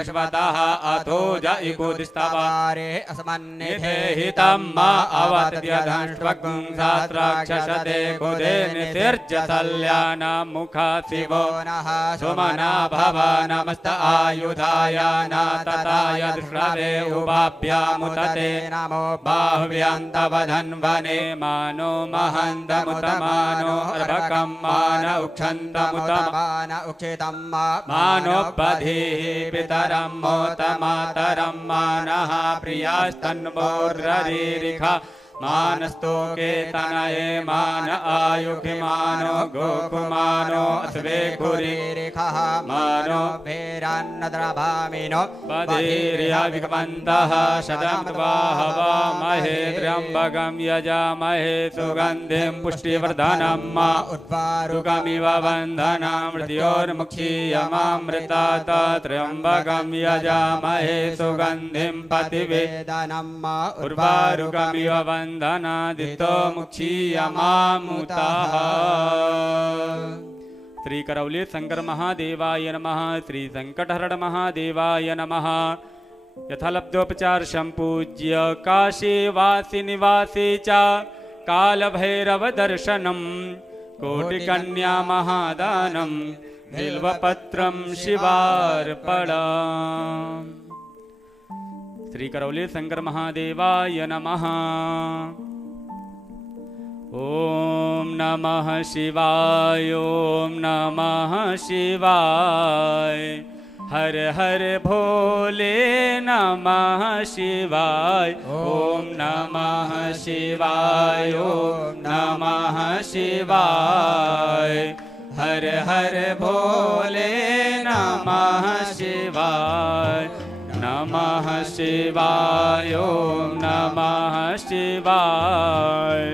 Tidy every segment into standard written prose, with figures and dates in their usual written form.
प्रश्वतः अथो जयिकुदिस्तवारे अस्मन्निधे हितं मा अवत्यधंष्वगुं सहस्राक्षसते कुदे नितिर्जसल्यानामुखा शिवो नः सुमना भव नमस्त आयुधाय नातताय दृष्णवे उभाभ्यामुतते नमो बाह्व्यन्तवधन्वने मानो महन्तमुतमानो अर्भकं मान उक्षन्तमुतमान उक्षितं मानोपधीः पितरं मोतमातरं मानः प्रियास्तन्मोर्ररीरिखा मानस्तोके तनये मान आयुखिमानो गोकुमानो अस्वेकुरीरिखः मानो भीरान्नद्रभामिनो बधिर्यभिगमन्तः शतमत्वाहवामहे त्र्यम्बकं यजामहे सुगन्धिं पुष्टिवर्धनं मा उद्वारुकमिव बन्धना मृत्योर्मुक्षीयमामृतात् त्र्यम्बकं यजामहे सुगन्धिं पतिवेदनं मा उर्वारुकमिव बन्धनादितो मुक्षीयमामुतः। श्री करौली शंकर महादेवाय नमः। श्री संकटहरण महादेवाय नमः। यथालब्धोपचार संपूज्य काशी वासी निवासी च कालभैरव दर्शनम कोटिकन्या महादानम बिल्वपत्रम शिवार्पणम्। श्री करौली शंकर महादेवाय नमः। ओम नमः शिवाय ओम नमः शिवाय हर हर भोले नमः शिवाय ओम नमः शिवाय ओम नमः शिवाय हर हर भोले नमः शिवाय नमः शिवाय ओम नमः शिवाय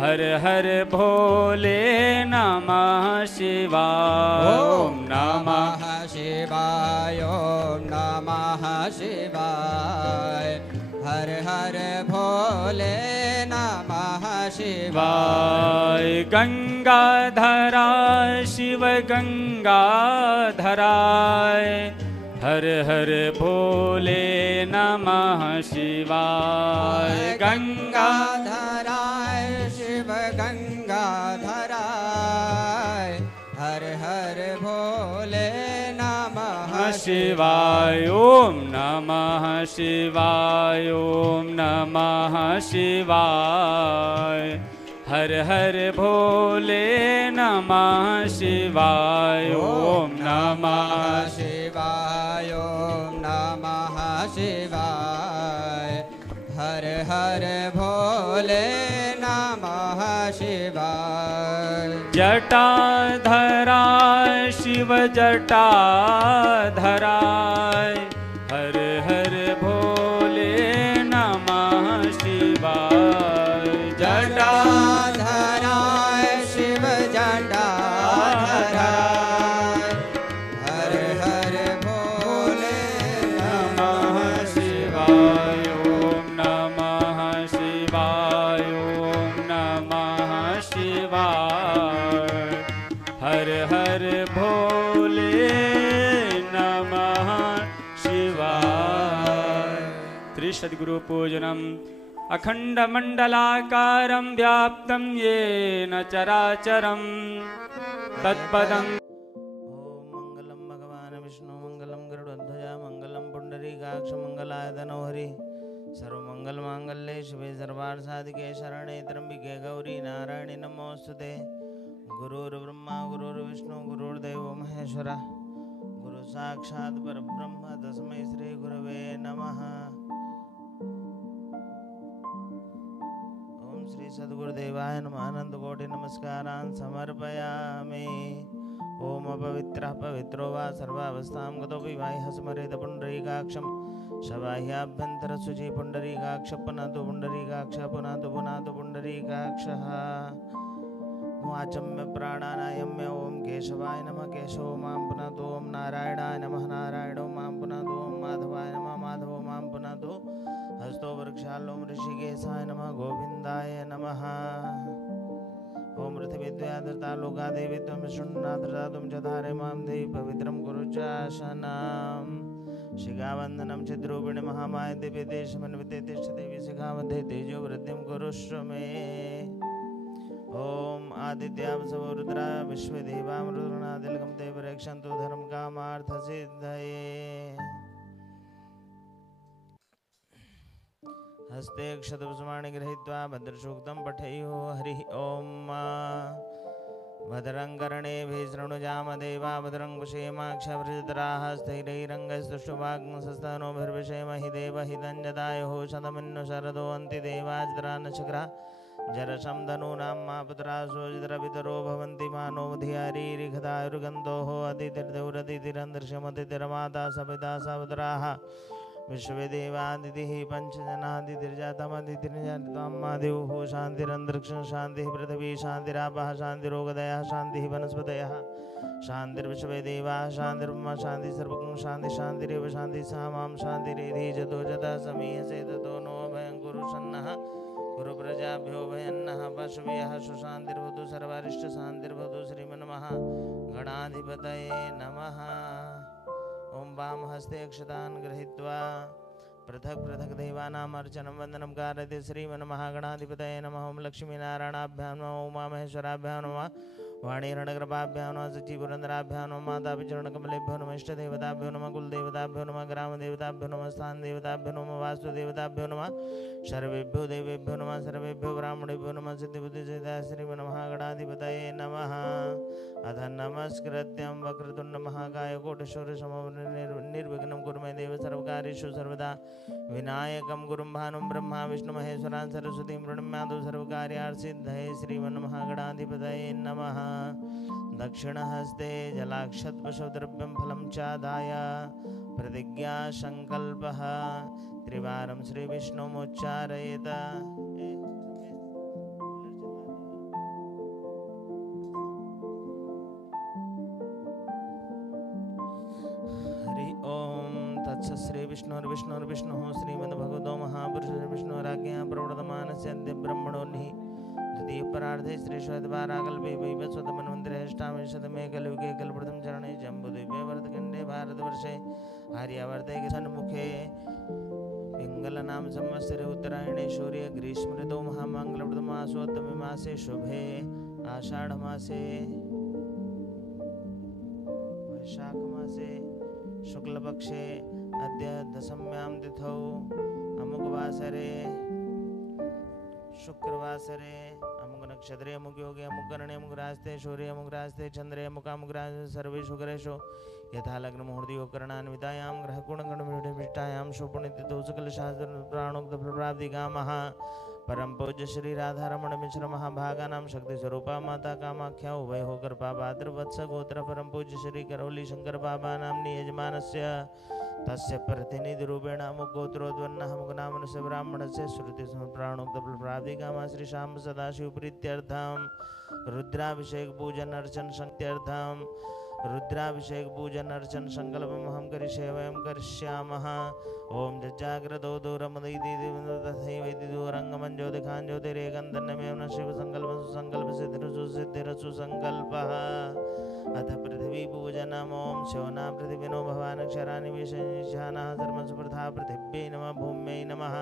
हर हर भोले नमः शिवाय ओम नमः शिवाय ओम नमः शिवाय हर हर भोले नमः शिवाय। गंगाधरा शिव गंगाधराय हर हर भोले नमः शिवाय। गंगाधराय शिव गंगाधराय हर हर भोले नमः शिवाय ओम नमः शिवाय ओम नमः शिवाय हर हर भोले नमः शिवाय ओम नमः शिवाय ओम नमः शिवाय हर हर भोले नमः शिवाय। जटाधरा शिव जटाधराय हर हर भोले नमः शिवाय। जटाधराय शिव जटाधराय हर हर भोले नमः शिवाय ओम नमः शिवाय ओम नमः शिवाय हर हर भोले नमः शिवाय। श्री सद्गुरु पूजनम अखंड मंडलाकारं व्याप्तं येन चराचरं तत्पदं। मंगलम भगवान विष्णु मंगलम गरुड़ध्वज मंगलम पुंडरीकाक्ष मंगलाय तनोहरि सर्वमंगल मांगल्ये शिवे सर्वार्थ साधिके शरणे त्र्यंबिके गौरी नारायणी नमोस्तुते। गुरुर्ब्रह्मा गुरुर्विष्णु गुरुर्देवो महेश्वरा गुरु साक्षात् परब्रह्म तस्मै श्री गुरवे नमः। ओम श्री सद्गुरुदेवाय नमः। अनंत कोटि नमस्कारान् समर्पयामि। ओम अपवित्रः पवित्रो वा सर्वावस्थां गतोऽपि वाह्यः स्मरेत पुण्डरीकाक्षं शबाह्याभ्यन्तरशुचि पुण्डरीकाक्ष पुनातु पुण्डरीकाक्ष पुनातु पुनातु पुण्डरीकाक्षः। वाचम्य प्राणानायम्य ओम केशवाय नमः केशव मां पुनातु ओम नारायणाय नमः नारायणो मां पुनातु ओम माधवाय नमः माधवो मां पुनातु हस्तो वृक्षालोम ऋषिकेशाय नमः गोविंदाय नमः। ओम पृथिवीद्वया लोका देवी त्वं शृण्णाधृता त्वं च धारे मां देवी पवित्रं कुरु च आसनं शिखावंदनं चिद्रूपिणी महामाय दिव्य देशमन्विते तिष्ठते विशिखामध्ये तेजो वृद्धिं कुरुष्व मे। ओम आदित्यां रुद्रा विश्वदेवां रुद्रनादिलकं ते रक्षन्तु धर्म कामार्थ सिद्धये। हस्ते क्षतपुष्पाणि गृहीत्वा भद्रसूक्तं पठेयुः। हरिः ओम। भद्रं कर्णेभिः शृणुयामदेवा भद्रं पश्येमाक्षभिर्जत्राः स्थैर्यैरङ्गैस्तुष्टुवाग्मसस्तनोभिर्विषेमहि देवहितं जदायुः शतमिन्नु शरदो अन्ति देवाज्रा नशक्रा जरशं धनूनां मा पुत्रासो जितरपितरो भवन्ति मानोऽधियारीरिखदायुर्गन्धोः अतिथिर्दौरतिथिरन्दृश्यमतिथिरमाता सपिता सपुत्राः विश्वदेवादितिः पञ्चजनादितिर्जातमदितिर्जातमादिवुः शान्तिरन्तरिक्षं शान्तिः पृथिवी शान्तिरापः शान्तिरोगदयः शान्तिः वनस्पतयः शान्तिर्विश्वदेवाः शान्तिर्ब्रह्म शान्तिः सर्वगं शान्ति शान्तिरेव शान्तिः सा मां शान्तिरेधि जतो जतः समीयसे ततो नो अभयं कुरु सन्नः कुरु प्रजाभ्यो भयन्नः पशुभ्यः सुशान्तिर्भवतु सर्वारिष्टशान्तिर्भवतु श्रीमन्मः गणाधिपतये नमः। ओम वाम हस्ते अक्षतान् गृहीत्वा पृथक पृथक देवानाम् अर्चनं वन्दनं कारयति श्रीमन्महागणाधिपतये नमः। ओम लक्ष्मीनारायणाभ्यां नमः उमामहेश्वराभ्यां नमः वाणीरणकृपाभ्यां नमः सच्चिपुरन्दराभ्यां नमः मातापितृणकमलेभ्यो नमः इष्टदेवताभ्यो नमः कुलदेवताभ्यो नमः ग्रामदेवताभ्यो नमः स्थानदेवताभ्यो नमः वास्तुदेवताभ्यो नमः सर्वेभ्यो देवेभ्यो नमः सर्वेभ्यो ब्राह्मणेभ्यो नमः सिद्धिबुद्धिसिद्धा श्रीमन्महागणाधिपतये नमः। अथ नमस्कृत्यं वक्रतुण्डमहाकाय कोटिसूर्यसमं कुरु मे देव सर्वकार्येषु सर्वदा विनायकं गुरुं भानुं ब्रह्मा विष्णुमहेश्वरान् सरस्वतीं प्रणम्यादौ सर्वकार्यार्थसिद्धये श्रीमन्महागणाधिपतये नमः। दक्षिणहस्ते जलाक्षतपशुद्रव्यं फलं चादाय प्रतिज्ञा संकल्पः त्रिवारं श्रीविष्णुमुच्चारयेत्। श्री विष्णुर्विष्णुर्विष्णुः श्रीमद्भगवतो महापुरुषविष्णुराज्ञया प्रवर्तमानस्य अद्य ब्रह्मणोऽन्हि द्वितीयपरार्धे श्रीश्वेतवाराकल्पे वैवस्वतमन्वन्तरे शतमे कलियुगे कल्पप्रथम चरणे जम्बूद्वीपे भरतखण्डे भारतवर्षे आर्यावर्ते सन्मुखे पिङ्गलनाम संवत्सरे उत्तरायणे सूर्य ग्रीष्मऋतौ महामङ्गलप्रदमासोत्तमे मासे शुभे आषाढमासे वैशाखमासे शुक्लपक्षे अद्य दशम्यां तिथौ अमुकवासरे शुक्रवासरे अमुक नक्षत्रे अमुक योगे अमुक कर्णे अमुक रास्ते सूर्य अमुक रास्ते चंद्रे अमुक रास्ते सर्वेषु ग्रहेषु यथा लग्न मुहूर्तयो करणान्वितायां ग्रहगुणगणविष्टायां शुभपुण्यतिथौ सकलशास्त्र प्राणोक्त प्राप्तिकामः परम पूज्य श्री राधारमण मिश्र महाभागानां शक्ति स्वरूपा माता कामाख्या उभय होकर पात्र वत्स गोत्र परम पूज्य श्री करौली शंकर बाबा नामनी यजमानस्य तस्य प्रतिनिधि रूपेण अमुक गोत्रोद्वन्नः अमुक नामनस्य ब्राह्मणस्य श्रुति प्राणोक्त प्राप्तिकामः श्री शाम सदाशिव प्रीत्यर्थं रुद्राभिषेक पूजन अर्चन शक्त्यर्थं रुद्राभिषेक पूजन अर्चन संकल्पमहं करिष्ये वयं करिष्यामः। ओम जज्जाग्रतो दूरमदैति दूरंगमं ज्योतिखां ज्योतिरेकं न शिव संकल्प सुसंकल्प सिद्धिरसु संकल्पः। अथ पृथ्वी पूजनम् ओम शोना पृथिविनो भवानक्षराणि विशेषानः धर्मसुप्रथा पृथिव्यै नमः भूम्यै नमः।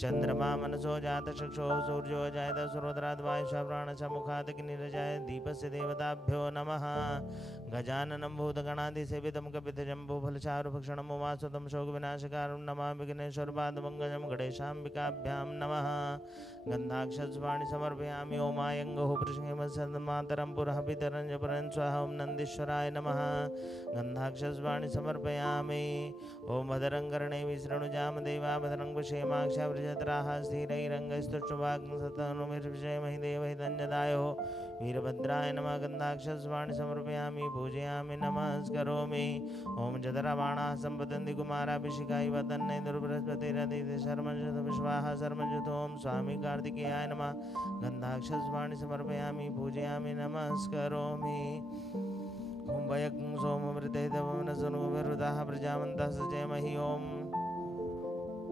चंद्रमा मनसो जात चक्षुः सूर्यो जायत सुरोधराद् वायुषा प्राणशः मुखात् अग्निर्जायत दीपस्य देवताभ्यो नमः। गजाननं भूतगणाधिसेवितं कपितजम्बूफलचारुभक्षणम् उमासुतं शोकविनाशकारं नमामि विघ्नेश्वरपादपङ्कजं गणेशाम्बिकाभ्यां नमः। गन्धाक्षस्वाणि समर्पयामि ओमायङ्गुः पृष्णेमसन्मातरं पुरः पितरं जपरं स्वाहा ओं नन्दीश्वराय नमः। गन्धाक्षस्वाणि समर्पयामि ओं भद्रं कर्णेभिः शृणुयाम देवा भद्रं पश्येमाक्षभिर्जत्राः स्थिरैरङ्गैस्तुष्टुवाग्मसतनुभिर्विषेमहि देवहितं जदायुः वीरभद्राय नमः। गन्धाक्षस्वाणि समर्पयामि पूजयामि नमस्करोमि। ओम जतराबाणाः सम्पतन्ति कुमाराभिषेका इव तन्ने दुर्बृहस्पतिरदिति शर्मजत विश्वाः शर्मजत। ओम स्वामी कार्तिकेयाय नमः। गन्धाक्षस्वाणि समर्पयामि पूजयामि नमस्करोमि। ओम वयं सोमवृतैतवनसनुविरुदाः प्रजावन्तः सचेमहि। ओम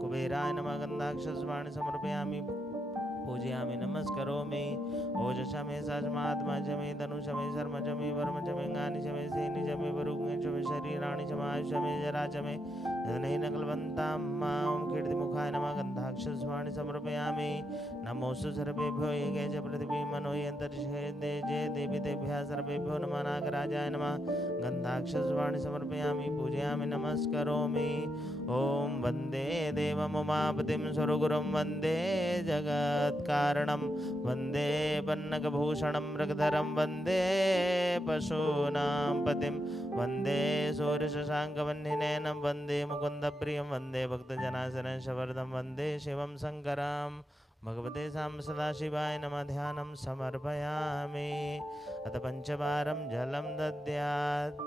कुबेराय नमः। गन्धाक्षस्वाणि समर्पयामि पूजयामि नमस्करोमि। ओजसा मे साजमात्मा च मे धनुष मे शर्म च मे वर्म च मे गानि च मे सेनि च मे वरुग्नि च मे शरीराणि च मे आयुष मे जरा च मे जनैनकल्पन्तां मां कीर्तिमुखाय नमः गन्धाक्षस्वाणि समर्पयामि नमोऽस्तु सर्वेभ्यो ये च पृथिवी मनो यन्तरिक्षे जे देवी देभ्यः सर्वेभ्यो नमः नागराजाय नमः गन्धाक्षस्वाणि समर्पयामि पूजयामि नमस्करोमि ॐ वन्दे देवमुमापतिं सुरगुरुं वन्दे जगत्कारणं वन्दे पन्नगभूषणं मृगधरं वन्दे पशूनां पतिं वन्दे सूर्यशशाङ्कवह्निनयनं वन्दे मुकुन्दप्रियं वन्दे भक्तजनाशनशवर्धं वन्दे शिवं शङ्करं भगवते सां सदाशिवाय नमः ध्यानं समर्पयामि अथ पञ्चवारं जलं दद्यात्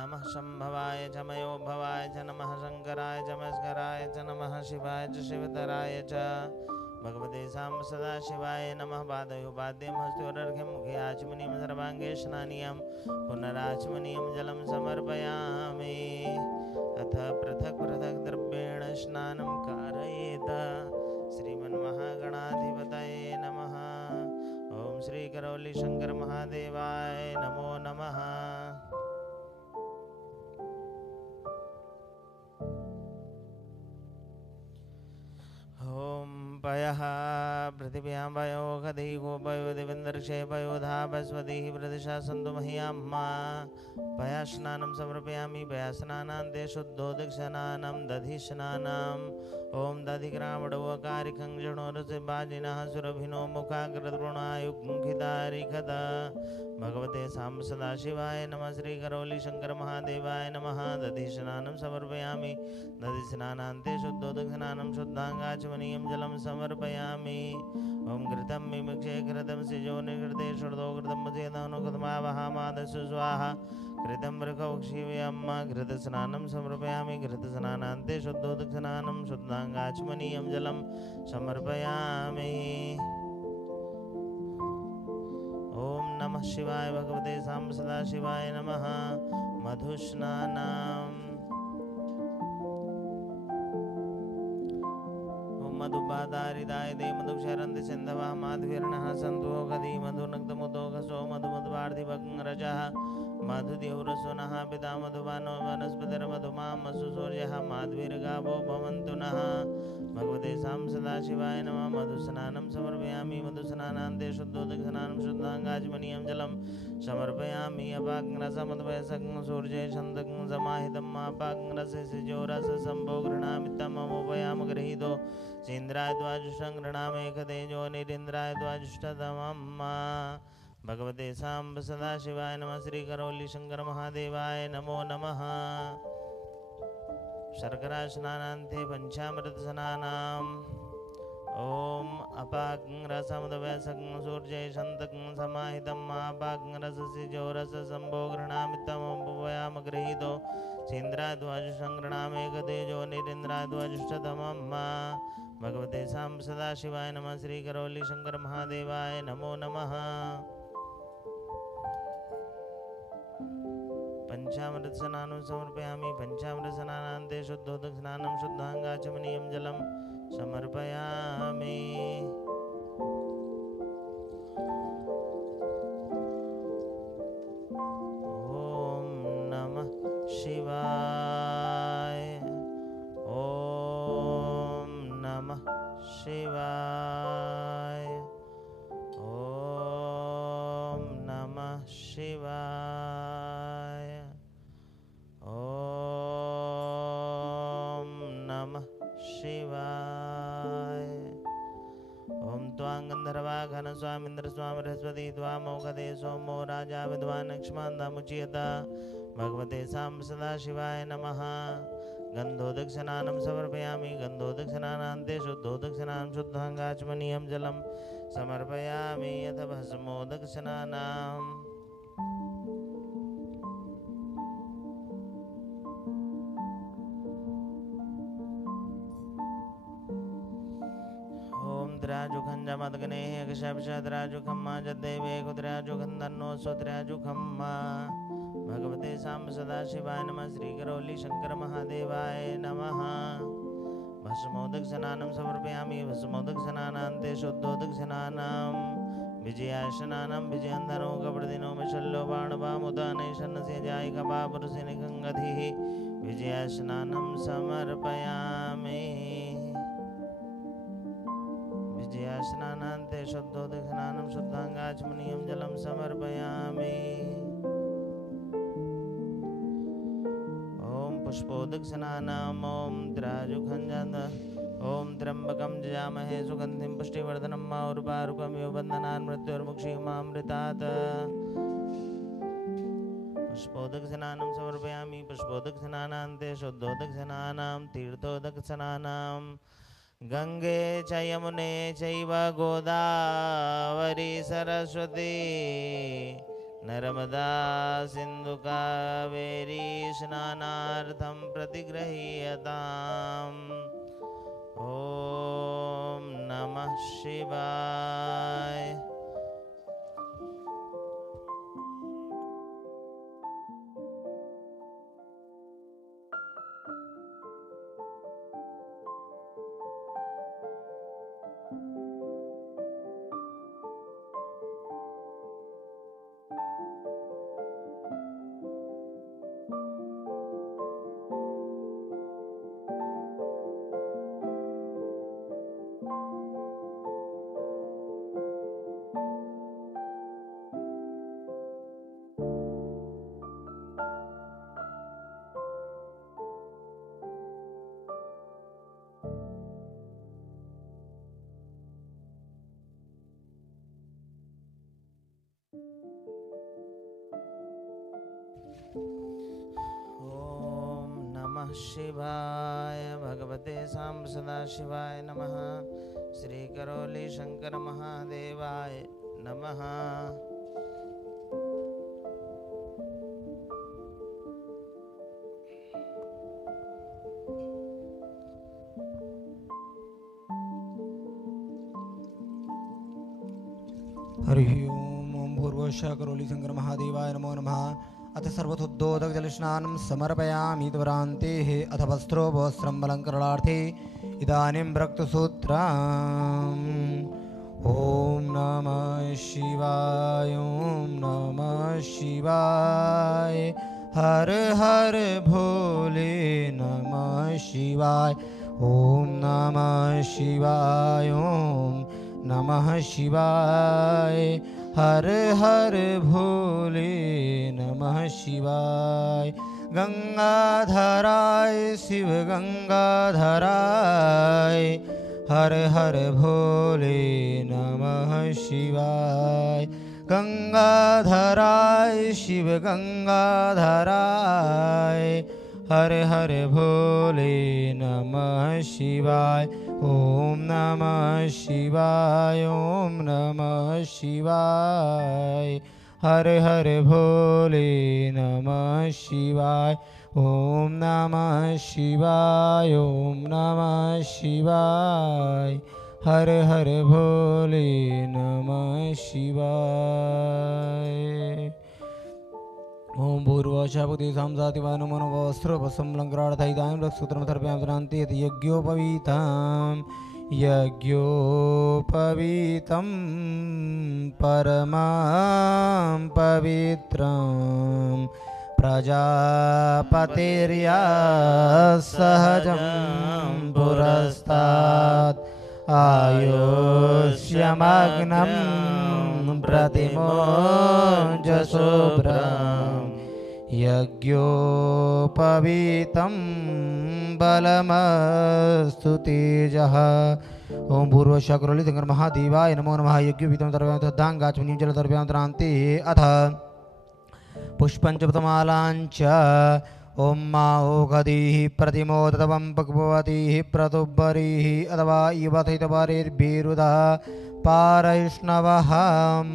नमः शंभवाय च मयोभवाय च नमः शंकराय च मस्कराय च नमः शिवाय च शिवतराय च भगवते सां सदाशिवाय नमः पादयोपाद्यं हस्तोरर्घ्यं मुखे आचमनीयं सर्वाङ्गे स्नानीयं पुनराचमनीयं जलं समर्पयामि अथ पृथक् पृथक् द्रव्येण स्नानं कारयेत श्रीमन्महागणाधिपतये नमः ॐ श्रीकरौली शंकर महादेवाय नमो नमः ॐ पयः पृथिव्यां पयो खदिगो पयो दिवेन्दर्षे पयो धापस्वतिः प्रदिशा सन्तु मह्यां मा पयास्नानं समर्पयामि पयास्नानान्ते शुद्धोदकस्नानं दधिस्नानम् ॐ दधिग्रामडवकारिखं जणोरसिबाजिनः सुरभिनो मुखाग्रद्रोणायुग्मुखितारिखत भगवते सां सदाशिवाय नमः श्रीकरौली शंकर महादेवाय नमः दधिस्नानं समर्पयामि दधिस्नानान्ते शुद्धोदकस्नानं शुद्धाङ्गाचमनीयं जलं समर्पयामि ॐ घृतं मिमिक्षे घृतं सिजो निघृते षड्दो घृतं मसेदनुकृतमावहामादसु स्वाहा घृतं मृगौक्षीव्यम्मा घृतस्नानं समर्पयामि घृतस्नानान्ते शुद्धोदकस्नानं शुद्धाङ्गाचमनीयं जलं समर्पयामि ॐ नमः शिवाय भगवते सां सदाशिवाय नमः मधुस्नानम् मधुपादारिदाय दे मधुक्षरन्ति सिन्धवः माध्वीर्णः सन्तो गदी मधुनक्तमुदोघसो मधुमधुवार्धिभग्रजः मधुदेवरसुनः पिता मधुबानो वनस्पतिर्मधुमामसु सूर्यः माध्वीर्गावो भवन्तु नः भगवते सां सदाशिवाय नमः मधुस्नानं समर्पयामि मधुस्नानान्ते शुद्धोदकस्नानं शुद्धाङ्गाचमनीयं जलं समर्पयामि अपाग्रसमद्वयसं सूर्ये छन्दकं समाहितम् अपाग्रससिजोरससम्भो गृह्णामि तममुपयाम गृहीतो चेन्द्राय द्वाजुषं गृह्णामेकतेजो निरीन्द्राय द्वाजुष्टतमम् भगवते सां सदाशिवाय नमः श्रीकरौली शंकर महादेवाय नमो नमः शर्करा स्नानान्ते पंचामृतस्नानाम् ॐ अपाग्रसमद्वयसं सूर्ये छन्दकं समाहितम् अपाग्रससिजोरससम्भो गृह्णामि तममुपयाम गृहीतो चेन्द्राय द्वाजुषं गृह्णामेकतेजो निरीन्द्राय द्वाजुष्टतमम् भगवते सां सदाशिवाय नमः श्रीकरौली शंकर महादेवाय नमो नमः पंचामृतस्नानं समर्पयामि पंचामृतस्नानान्ते शुद्धोदकस्नानं शुद्धाङ्गाचमनीयं जलं समर्पयामि ॐ नमः शिवाय ॐ नमः शिवाय ॐ नमः शिवाय ॐ नमः शिवाय ॐ त्वां गन्धर्वा घनस्वामिन्द्र स्वामी बृहस्पति त्वामौघदे सोमो राजा विद्वान् लक्ष्मणमुच्यत भगवते सां सदाशिवाय नमः गन्धोदकस्नानं समर्पयामि गन्धोदकस्नानान्ते शुद्धोदकस्नानं शुद्धाङ्गाचमनीयं जलं समर्पयामि यथ भस्मोदकस्नानम् ॐ द्राजुखं जमद्गनेः कशपशद्राजुखं मा जद्देवे कुद्राजुखं तन्नो सुद्राजुखं मा भगवते साम्ब सदाशिवाय नमः। श्री करौली शंकर महादेवाय नमः। भस्मोदक स्नानं समर्पयामि। भस्मोदक स्नानान्ते शुद्धोदक स्नानं विजयाशनानं विजयन्दनो कपड़दिनो मिशल्लो बाणवामुदानैशन्नस्य जाय कपापुरुषिनि गङ्गधिः विजयाशनानं समर्पयामि। विजयाशनानान्ते शुद्धोदक स्नानं शुद्धाङ्गाचमनीयं जलं समर्पयामि। पुष्पोदक स्नानाम् ॐ त्राजुखञ्जन ॐ त्र्यम्बकं जजामहे सुगन्धिं पुष्टिवर्धनं उर्वारुकमिव बन्धनान् मृत्युर्मुक्षीमामृतात्। पुष्पोदक स्नानं समर्पयामि। पुष्पोदक स्नानान्ते शुद्धोदक स्नानां तीर्थोदक स्नानां गंगे च यमुने चैव गोदावरी सरस्वती नर्मदा सिंधु कावेरी स्नानार्थं प्रतिगृह्यताम्। ॐ नमः शिवाय। शिवाय भगवते साम्ब सदाशिवाय नमः। श्री करौली शंकर महादेवाय नमः। हरि ओम भूर्भुवः करौली शंकर महादेवाय नमो नमः। अथ सर्वथोद्दोदक जलस्नानं समर्पयामि त्वरान्तेः अथ वस्त्रो वस्त्रम् अलङ्करणार्थे इदानीं रक्तसूत्रम्। ॐ नमः शिवाय ॐ नमः शिवाय हर हर भोले नमः शिवाय ॐ नमः शिवाय ॐ नमः शिवाय हर हर भोले नमः शिवाय। गंगाधराय शिव गंगाधराय हर हर भोले नमः शिवाय। गंगाधराय शिव गंगाधराय हर हर भोले नमः शिवाय। ओम नमः शिवाय ओम नमः शिवाय हर हर भोले नमः शिवाय। ओम नमः शिवाय ओम नमः शिवाय हर हर भोले नमः शिवाय। ओम भूर्भुवः साम्जातिवानो मनोवस्त्रवसंलङ्कार्थैदां रक्षसूत्रं सर्पयामि यज्ञोपवीतं परमां पवित्रं प्रजापतिर्या सहजं पुरस्तात् आयुष्यमग्नं प्रतिमोजशुभ्रं यज्ञोपवीतं बलमस्तु तेजः। ओम भूर्भुवः करौली शंकर महादेवाय नमो नमः। यज्ञोपवीतं तर्पयामि जलतर्पयामि अथ पुष्पञ्चपतमालाञ्च ओम माओघदीः प्रतिमोदतवं भगवतीः प्रतुब्बरीः अथवा युवथितवारेर्भिरुदः पारैष्णवः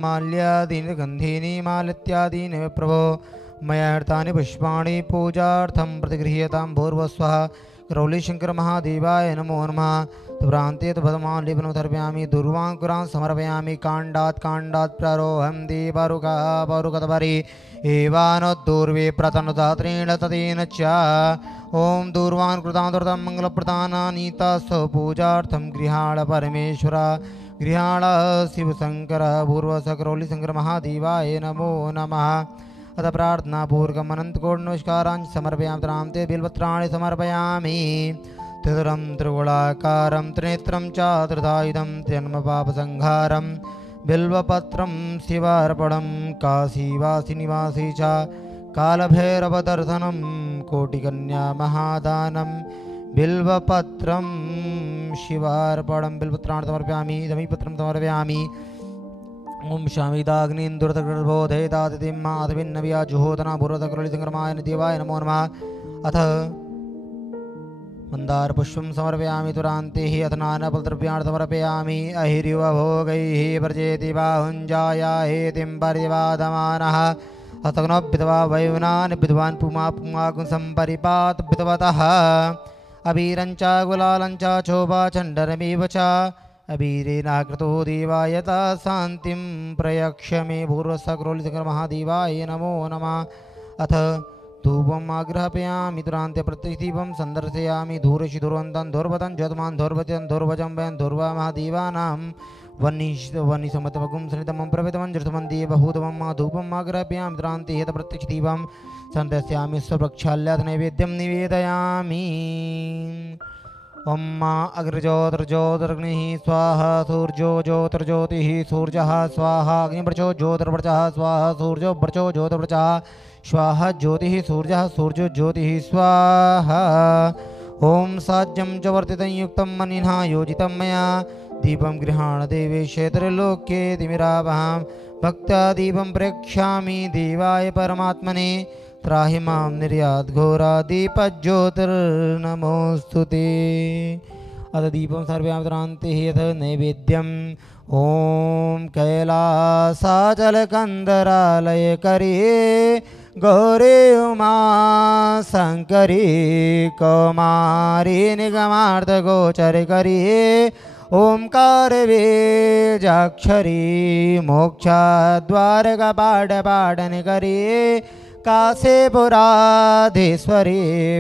माल्यादीनि गन्धीनि मालित्यादीनि प्रभो मया हृतानि पुष्पाणि पूजार्थं प्रतिगृह्यतां। भूर्भुवः करौली शंकर महादेवाय नमो नमः भ्रांते भदमां लेपनं तर्पयामि दुर्वाङ्कुरान् समर्पयामि काण्डात् प्रारोहं देवारुकतपरि एवानोद्दूर्वे प्रतनुदात्रेण ततेन च ॐ दूर्वान् कृतां दुर्तं मङ्गलप्रदानानीतास्तु पूजार्थं गृहाण परमेश्वर गृहाण शिवशङ्कर पूर्वसकरौली शङ्कर महादेवाय नमो नमः अथ प्रार्थनापूर्वकम् अनन्तकोटिनमस्कारान् समर्पयामि तरां ते बिल्वत्राणि समर्पयामि त्रिदुरं त्रिगुणाकारं त्रिनेत्रं च त्रिधायुधं जन्मपापसंहारं बिल्वपत्रं शिवार्पणं काशीवासिनिवासी च कालभैरवदर्शनं कोटिकन्या महादानं बिल्वपत्रं शिवार्पणं बिल्वपत्राणि समर्पयामि दमीपत्रं समर्पयामि ओम शामिदाग्निन्दुरतगर्भोधेतातिथिं माधविन्नव्या जुहोतना पूर्वतकरलिसङ्क्रमाय देवाय नमो नमः अथ मन्दारपुष्पं समर्पयामि तुरान्ते हि अथ नानाफलद्रव्याणि समर्पयामि अहिरिवभोगैः व्रजेति बाहुञ्जाया हेतिं परिवादमानः अतग्नोभितवा वयुनान् विद्वान् पुमापुमागुं सम्परिपात विद्वतः अबीरञ्च गुलालञ्च चोभाचण्डरमिव च अबीरेनाकृतो देवायता शान्तिं प्रयक्ष मे पूर्वसकरोलिसङ्क्रमहादेवाय नमो नमः अथ धूपम् आग्रहपयामि तुरान्ते प्रतिदीपं सन्दर्शयामि धूरशि धुर्वन्तं धुर्वतं ज्योतमान् धुर्वतं धुर्वजं वयं धुर्वा महादेवानां वह्निसमतमगुं सनितमं प्रवेदमं जृतमं देवभूतमं मा धूपम् आग्रहपयामि तुरान्ते हेत प्रत्यक्षदीपं सन्दर्शयामि स्वप्रक्षाल्यात् नैवेद्यं निवेदयामि ओम अग्रज्योतिर्ज्योतिर्ग्निः स्वाहा सूर्यो ज्योतिर्ज्योतिः सूर्यः स्वाहा अग्निवर्चो ज्योतिर्वर्चः स्वाहा सूर्यो वर्चो ज्योतिर्वर्चः स्वाहा ज्योतिः सूर्यः सूर्यो ज्योतिः स्वाहा ओम साज्यं च वर्तितं युक्तं मनिना योजितं मया दीपं गृहाण देवेशे त्रिलोक्ये तिमिरावहं भक्त्या दीपं प्रेक्ष्यामि देवाय परमात्मने त्राहि मां निर्याद्घोरादीपज्योतिर्नमोऽस्तुते अथ दीपं सर्वयामि तरान्ते अथ नैवेद्यम् ॐ कैलासाचलकन्दरालयकरी गौरी उमा शङ्करी कौमारी निगमार्थगोचरकरी ओंकार बीजाक्षरी मोक्षद्वारकपाटपाटन करी काशीपुराधीश्वरी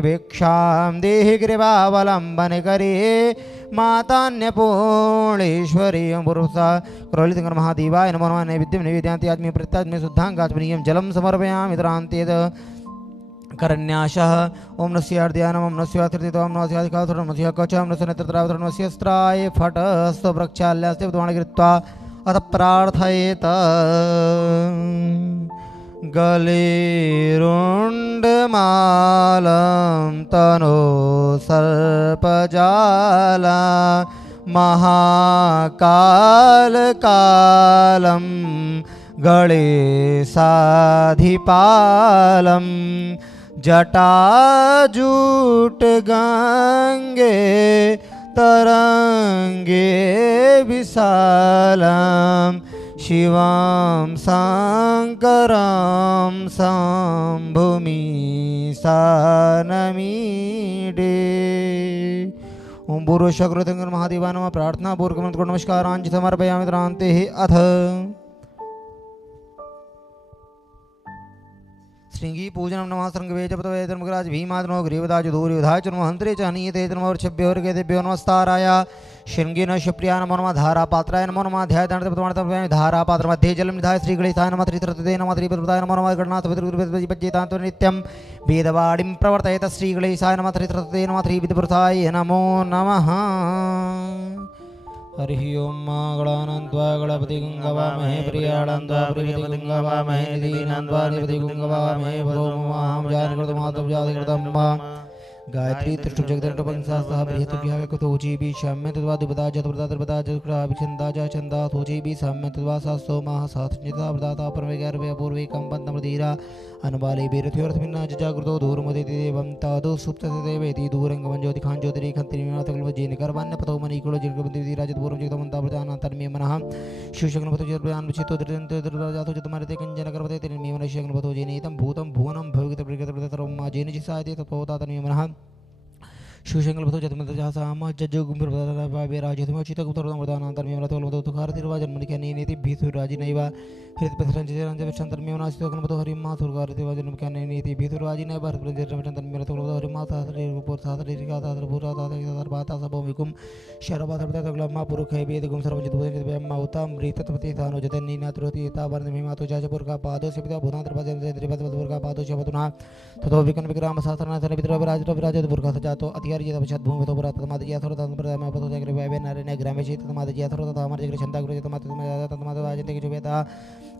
भिक्षां देहि कृपावलम्बन करी मातान्यपूर्णेश्वरी पुरुषा करौलिसङ्कर महादेवाय नमो नमः नैवेद्यं निवेदयामि आत्मीय प्रत्यात्मीय शुद्धाङ्गात्मनीयं जलं समर्पयामि इतरान्तेद करन्याशः ओम नस्यार्ध्यानम ओम नस्यात्रितम नस्याधिकाधुरम नस्य कवचम नस्य नेत्रत्रावधुरम नस्य स्त्राय फट हस्तो प्रक्षाल्यस्य विद्वान् कृत्वा अथ प्रार्थयेत गले रुण्डमालं तनो सर्पजाला महाकालकालं गणेशाधिपालं जटाजूट गंगे तरंगे विशालं शिवं शंकरं शंभुमि सानमीडे ओम पूर्वशक्रतंगर महादेवाय नमः प्रार्थना पूर्वकं नमस्कारांच समर्पयामि तरान्ते अथ श्रृंगी पूजनम नमः श्रृंगवेजपतवे धर्मराज भीमादनो ग्रीवदाज दूर्योधाय च नमः हन्त्रे च हनीयते नमोर्षभ्यो वर्गेभ्यो नमस्ताराय श्रृंगी न शिवप्रिया नमो नमः धारापात्राय नमो नमः ध्याय दण्डपतमाणतमः धारापात्र मध्ये जलं निधाय श्रीगणेशाय नमः त्रित्रते नमः त्रिप्रदाय नमो नमः गणनाथ विद्रुपज्जेतान्त नित्यं वेदवाणीं प्रवर्तयेत श्रीगणेशाय नमः त्रित्रते नमः त्रिविधपुरुषाय नमो नमः हरि ओम गणानन्द्वा गणपति गंगवामहे प्रियानन्द्वा प्रियपति गंगवामहे दीनन्द्वा निपति गंगवामहे भगवाम जानकृतमातव जातकृतं मा गायत्री त्रिष्टुप जगदण्डपंसासह बृहत्भ्यः कथोची भी शाम्य तद्वा दुपदा जतप्रदा त्रिपदा जत्रा विछन्दा च छन्दा थोची भी साम्य तद्वा सासो माह साथनिता प्रदाता परमेगारवे अपूर्वे कंपन्तमधीरा अनुबाले बेरथ्योर्थमिन्ना जागृतो दूरमदेति देवं तादो सुप्तते देवेति दूरंगमं ज्योतिखां ज्योतिरेखन्तिनिमातकल्पजेनिकर्वाण्य पतो मनीकुलो जिर्गबन्ति राजद्वोरं जगतमन्ता प्रजानान्तर्मे मनः शिवशक्नपतो जर्पयान् विचितो दृजन्तो जतमरते कञ्जनकर्वते तिर्मे मनः शक्नपतो जेनेतं भूतं भुवनं भविगतप्रगतप्रतरं मा जेनचिसायते तपोता तन्मे मनः शिवशंकर बतो जतमत जहासाम जज्जो गुंबर बता बाबे राजतम चित गुतर वरदानांतर मेमरा तोल बतो तुखार तिरवा जन्मनि के नीति भीतु राजी नैवा हृत पथरंज जरंज विशंतर मेमना सितोकन बतो हरिमा सुरगार तिरवा जन्म के नीति भीतु राजी नै भारत प्रदेश विशंतर मेमरा तोल बतो हरिमा सासरे ऊपर सासरे रिका सासरे पूरा सासरे सासरे बाता सबो विकुम शरबा सबता तगलमा पुरुष है वेद गुम सर्वजित भुजन ब्रह्मा उतम मृतत्वति तानो जतन नीना तुरति ता वर्ण महिमा तो जाजपुर का पादो से पिता भूतांतर भजन से त्रिपदपुर का पादो शबतुना ततो विकन विक्राम शास्त्रना सर पितर राजपुर का सजातो अतिहारी जत पश्चात भूमि तो पुरा तमाद जिया थोर तंत्र में पतो जगरे वैवे नारायण ग्रामे से तमाद जिया थोर तथा हमारे जगरे छंदा गुरु तमाद तमाद वाजते के जुबेता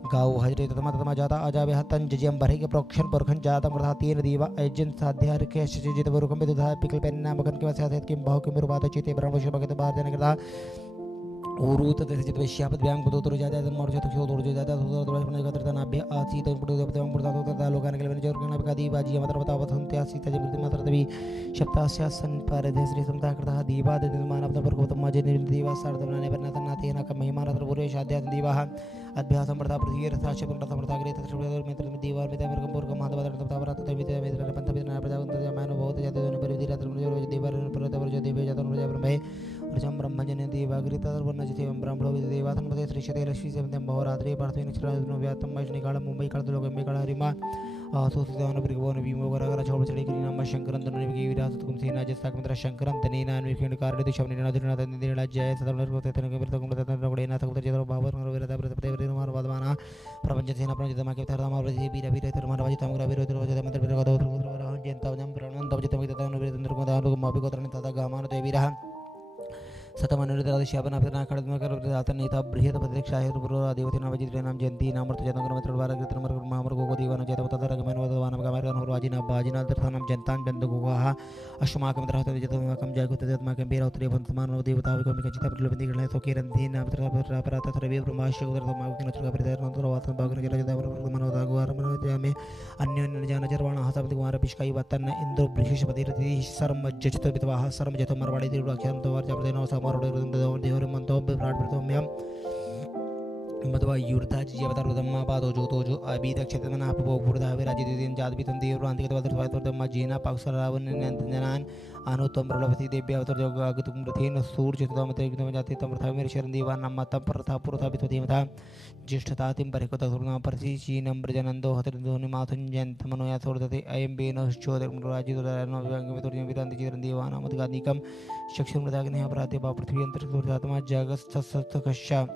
गाव हजरे तमाद जाता अजाबे हतन जजियम बरहि के प्रोक्षण परखन जाता मरता तीन दीवा एजेंट साध्यार के जित वरुकम में दुधा पिकल पेन्ना मगन के वसात के बहु के मुरबात चिते ब्रह्मशर भगत बाहर जाने करता ऊरूत तसे चित वैश्यापत व्यांग बुतो तो जाता है मर जाता तो जाता है तो तो बने का तरता नाभ्य आसी तो पुरो देवता पुरता तो तरता लोकान के लिए जोर करना बेकादी बाजी मतलब बताओ संते आसी तजे मृत्यु मात्र तभी शब्दास्यासन पर श्री संता करता दीवा दे मानव पर गौतम माजे दीवा सार्थ बनाने पर नाथ नाथे ना का महिमा रत्र पुरे शाद्या दीवा अभ्यासम प्रता पृथ्वी रथाश प्रता प्रता ग्रे तत्र मित्र दीवार में तमर कंपोर का माधव तत्र प्रता तमित मित्र पंथ मित्र प्रजा मानो बहुत जाते दोनों पर विधि रात्र जो दीवार पर तवर जो देव जातो ब्रह्म रजम ब्रह्मजन देवाग्रिता वर्ण जिते ब्रह्मणो देवातन पदे श्री शते लक्ष्मी सेवंतम भवरात्रि पार्थवे नक्षत्रनो व्यातम वैष्णि काल मुंबई काल लोकमे काल हरिमा सोसिदान परिगवन विमो वरगर छोड़ चढ़ी करी नाम शंकरन तन निवि विरासत कुम सेना जस्ता मित्र शंकरन तनेना विखंड कारणे दिशम निना दिना तनेना जय सदन को तेतन के मित्र कुम तन रोडे ना तक जरो भावर विरता प्रते मार वादमाना प्रपंच सेना प्रपंच तमा के धर्म वृद्धि वीर वीर धर्म राज तम ग्रा वीर धर्म मंत्र वीर गदो जंता जम प्रणन तब जितम तन वीर चंद्र को दान को मापि को तरन तथा गामान देवीरा सतमनुरादिश्यापना फिरना खड़दम कर दातन नेता बृहत प्रत्यक्षाय पुरो देवते नाम जित्रे नाम जयंती नामर्थ जतंगर मत्र द्वारा कृत्र मर मामर को दीवान जत ततर गमन वदवान गमर न वाजिना बाजिना दर्थानम जनतान बंद गोहा अश्माकम दरहत जतमकम जागुत जतमकम बेरा उतरे बंतमान देवता को मिक चिता प्रलबंदी गण तो केरन दीन नाम तत्र अपरात रवि ब्रह्माश्य उदर माग न चुका प्रदर न तो वासन बागन जल जदा मन दागवार मन जामे अन्य जान जरवाण हसबति कुमार पिशकाई वतन इंद्र बृहस्पति रति शर्म जचित बितवाह शर्म जत मरवाड़ी दिरु अक्षरम तो वर जबदेनो समारोह देवर मंतो विराट प्रथम्यम मधवा युर्धा जीवतार दम्मा पादो जो अभी तक क्षेत्र में आप वो पुरदा विराज दिन जात भी तंदी प्रांत के तवदर स्वायत दम्मा जीना पाक्सर रावण नंदनान अनुतम प्रलभति देव्य अवतार जो अगतुम रथीन सूर्य चितम तेग्न जाति तम प्रथा मेरे शरण दीवा नम्मा तम प्रथा पुरथा बितोति मथा ज्येष्ठता तिम परिको तथुर्ना परसी चीनम ब्रजनंदो हतरदोनि माथुन जयंत मनोया सोरदते अयम बेन शोदर राजी दरनो व्यंग वितोर्य वितांति चिरन दीवा नामदगानिकम चक्षुर मृदाग्ने अपराधे बा पृथ्वी अंतर दुर्जातमा जगत सत्सत्कश्या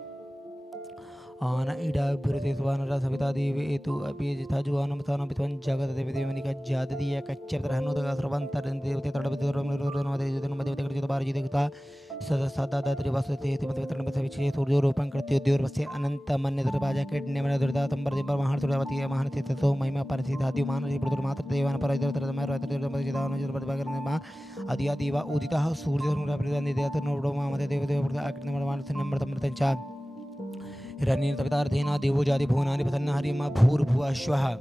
आन इडा बिरते सुवानरा सविता देवी एतु अपि जिथा जुवानम स्थानं पितवन जगत देवी देवनि का जात दिया कच्चे तरहनो तक सर्वंतर देवते तड़बते तड़बते मदे जतन मदे तक जत बार जिते का सदा सदा दात्री वासुते ते मदे तरण में विचय सूर्य रूपं कृत्य देवर वस्य अनंत मन्य दरबाजा केटने मन दुर्दा तंबर दिबर महान सुरवती महान तीर्थ तो महिमा परसि धादि मान पुत्र मात्र देवान पर इधर तर मैं रहते मदे जिदान जर बदबागर ने मा आदिया दीवा उदिता सूर्य नुरा प्रदान देवते नोडो मा मदे देव देव प्रदा अग्नि मान नंबर तंबर तंचा हिरण्यं तपितार्थेन देवो जाति भुवनानि प्रसन्न हरिमा भूर्भुवः स्वः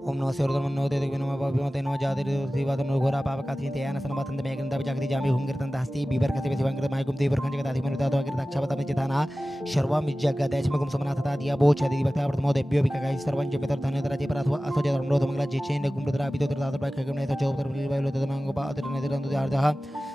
ओम नमः शिवाय नमो देवते नमः भगवते नमः जाते देवता नमः घोरा पापकाथि तेयान सनबतंत मेघंत जागति जामि हुंगिरतंत हस्ति बिबर कसे शिवंकर मायकुम देवर खंज कदाधि मनुता तो अगिर दक्षावतम चिताना शर्वा मिज्जग दैचमगुम समनाथ दिया बोच आदि भक्ता प्रथमो देव्यो विकाय सर्वं जपितर धन्य तराजे परथवा असोज धर्मरो मंगला जेचेन गुमृतरा बितो तरात बाय खगम ने तो चौतर बिलवायलो तदनंग बा अतर ने दरंदु जारजह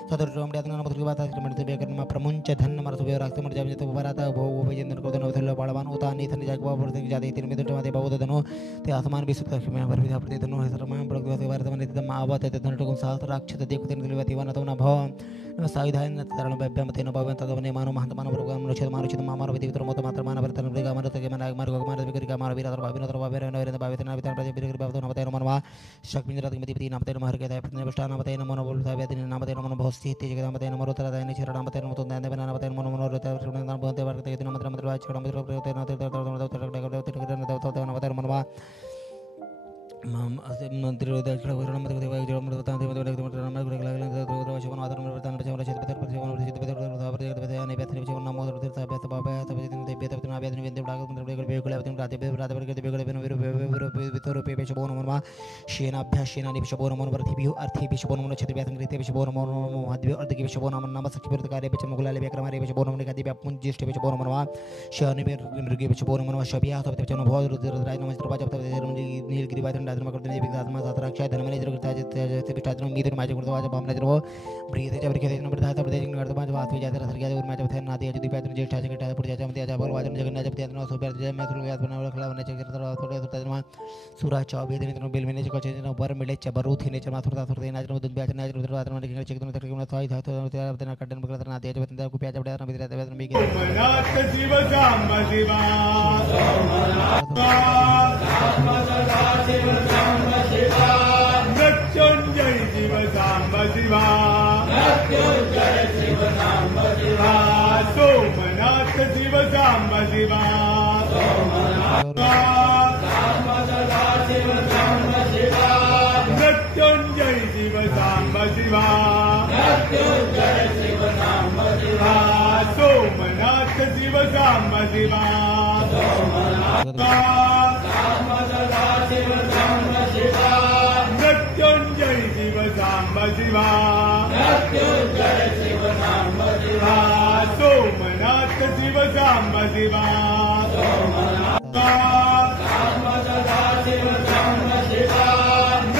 सदर रोमडे अतन नमः तुलि बाता मणिते बेकर्म प्रमुंच धन्न मरसु बेराक्त मर जाम जतो बराता भो भजन को दनो थल्लो बाळवान उता नि थन जागवा वर्ते जाते तीन में तो माते बाबू दनो ते आसमान विसुत में पर विधा प्रति दनो सर्वमां प्रगवते वारतमन तम आवत तदनटकुं सहस्राक्षत देखुते दिलवति वन तो न भव न सायुधान तरण बेब्यमते न भवन तदवने मानो महंत मानो प्रोग्राम नक्षत मानो चित मामर विधि वितर मत मात्र मान वर्तन ब्रेगा मानो तके मन मार गो मार बिकर का मार वीर भाविन तर भावे न रे भावे न वितर प्रति बिकर भाव तो न बते न मनवा शक्मिंद्र तमति पति नामते न महर के प्रतिन बष्टा नामते न मनो बोल भावे दिन नामते न मनो भस्ति ते जगत नामते न मरो तर दायन शरण नामते न तो दायन बना नामते न मनो मनो रत शरण नाम बहते वार ते दिन मंत्र मंत्र वाच शरण मंत्र प्रते न ते तर मनवा माम असे मंत्री रोदा खड़ा वरण मत देवा जो मत बता दे मत नाम गुरु लागला तो शवन आदर में बता बचा बचा पतर पर शवन पर पतर पर बता ने बेथने बचा नाम मोदर तर बेत बाबा तब दिन दे बेत ना बेत ने डाग मंत्र बेगड़ बेगड़ बेत राते बेत राते बेगड़ बेगड़ बेन वितर पे पे शबोन मनवा शेना अभ्यास शेना नि शबोन मन वर्ति बिहु अर्थि भी शबोन मन छति बेत रीते भी शबोन मन मध्य अर्थ की शबोन मन नाम सखी विरत कार्य पे मुगलाले बेक्रम रे शबोन मन का दिव्य पुंज ज्येष्ठ पे शबोन मनवा शनि पे मृगे पे शबोन मनवा शबिया तब ते चनो भोज रुद्र राज नमस्कार पाच तब नीलगिरी बात पिष्टाद्रम कर्तने पिष्टात्मा सात्राक्षाय धर्मने जगताय जगते पिष्टाद्रम मीदर माजे गुरुवाच भावना जरो ब्रीते च बरके न प्रदाता प्रदेश नर्दमा वास्तु जाते रसर्ग्या और माचे थे नाती अजु दीपात्र ज्येष्ठा च कटा पुरजा मते आजा भगवान जगन्नाथ जपति सोपर जय मैं तुलगात बना रखला वने चक्र थोड़े तजमा सूरा चौबे दिन नो बेल में कचे न बर मिले चबरू थी ने चमा थोड़ा थोड़ा नाच नो दुन ब्याच नाच रुद्र वात्र में के चक्र में तक में थाई था तो तेरा कटन बकरा नाती अजु बतन को प्याज बड़ा बिदरा तवे में के मनात जीव साम शिवा मृत्युंजय शिव साम शिवा सोमनाथ शिव साम शिवा मृत्युंजय शिव साम शिवा सोमनाथ शिव साम शिवा मृत्युंजय शिव साम शिवा सोमनाथ शिव साम शिवा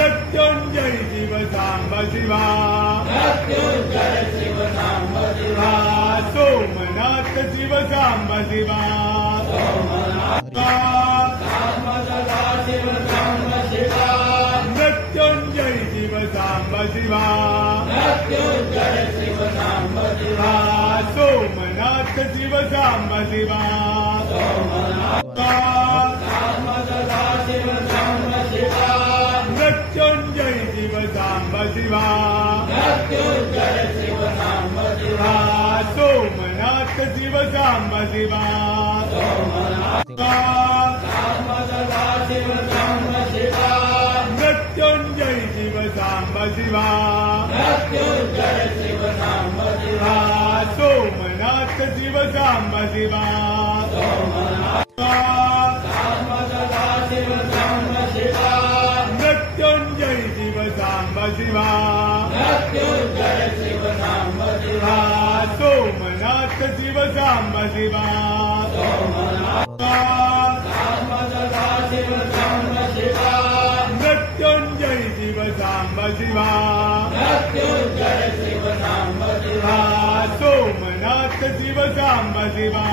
मृत्युंजय शिव साम शिवा सोमनाथ शिव साम शिवा मृत्युंजय शिव साम शिवा सोमनाथ शिव साम शिवा मृत्युंजय शिव साम शिवा सोमनाथ शिव साम शिवा मृत्युंजय शिव साम शिवा सोमनाथ शिव साम शिवा मृत्युंजय शिव साम शिवा सोमनाथ शिव साम शिवा मृत्युंजय शिव साम शिवा सोमनाथ शिव साम शिवा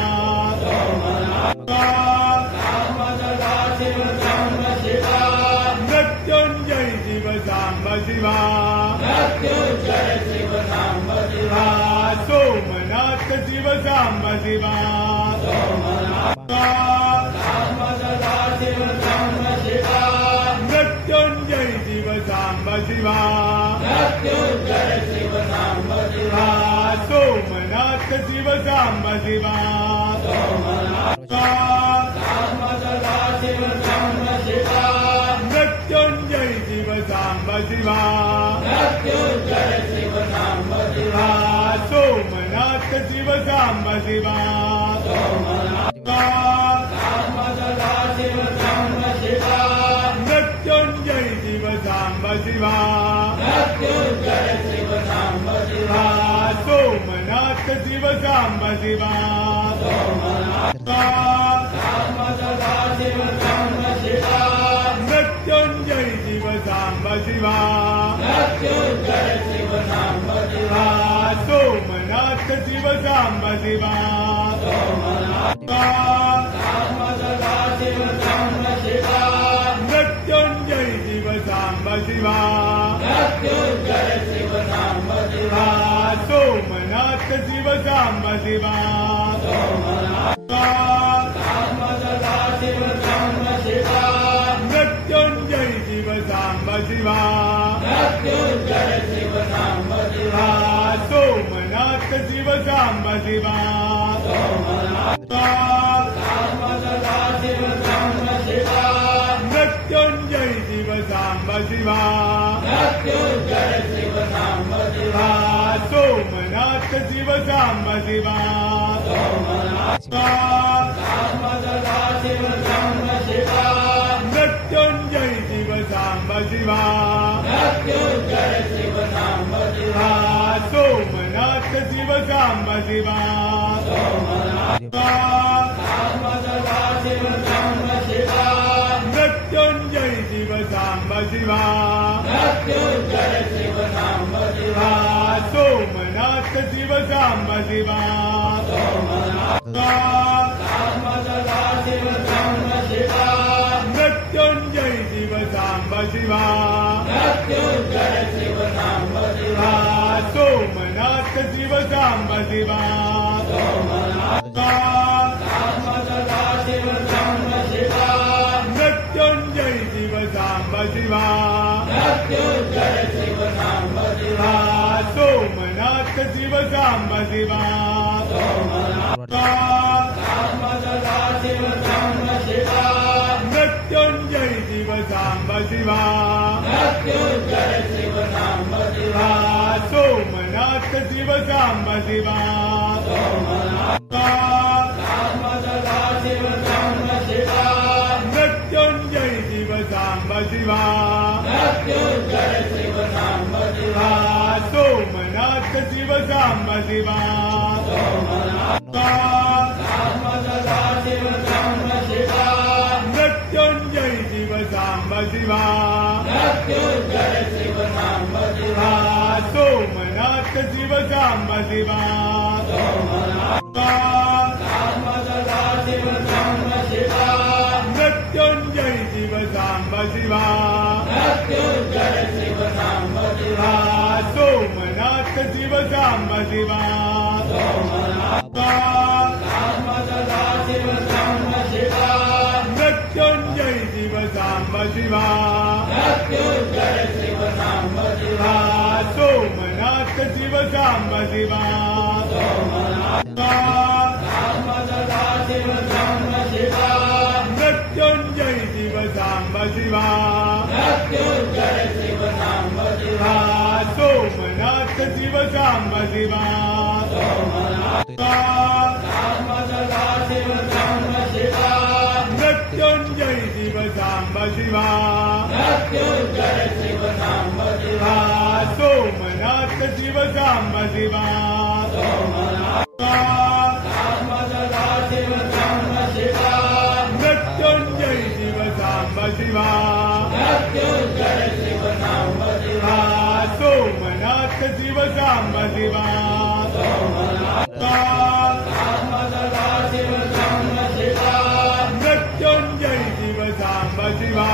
मृत्युंजय शिव साम शिवा सोमनाथ शिव साम शिवा मृत्युंजय शिव साम शिवा सोमनाथ शिव साम शिवा मृत्युंजय शिव साम शिवा सोमनाथ शिव साम शिवा मृत्युंजय शिव साम शिवा सोमनाथ शिव साम शिवा मृत्युंजय शिव साम शिवा सोमनाथ शिव साम शिवा मृत्युंजय शिव साम शिवा सोमनाथ शिव साम शिवा मृत्युंजय शिव साम शिवा सोमनाथ शिव साम शिवा मृत्युंजय शिव साम शिवा सोमनाथ शिव साम शिवा मृत्युंजय शिव साम शिवा सोमनाथ शिव साम शिवा मृत्युंजय शिव सांब शिवा सोमनाथ शिव सांब शिवा मृत्युंजय शिव सांब शिवा सोमनाथ शिव सांब शिवा मृत्युंजय शिव सांब शिवा सोमनाथ शिव सांब शिवा मृत्युंजय शिव सांब शिवा सोमनाथ शिव सांब शिवा मृत्युंजय शिव सांब शिवा सोमनाथ शिव सांब शिवा मृत्युंजय शिव सांब शिवा सोमनाथ शिव सांब शिवा मृत्युंजय शिव सांब शिवा सोमनाथ शिव सांब शिवा मृत्युंजय शिव सांब शिवा सोमनाथ शिव सांब शिवा मृत्युंजय शिव सांब शिवा सोमनाथ शिव सांब शिवा मृत्युंजय शिव सांब शिवा सोमनाथ शिव सांब शिवा मृत्युंजय शिव सांब शिवा सोमनाथ शिव सांब शिवा मृत्युंजय शिव सांब शिवा सोमनाथ शिव सांब शिवा मृत्युंजय शिव सांब शिवा सोमनाथ शिव सांब शिवा मृत्युंजय शिव सांब शिवा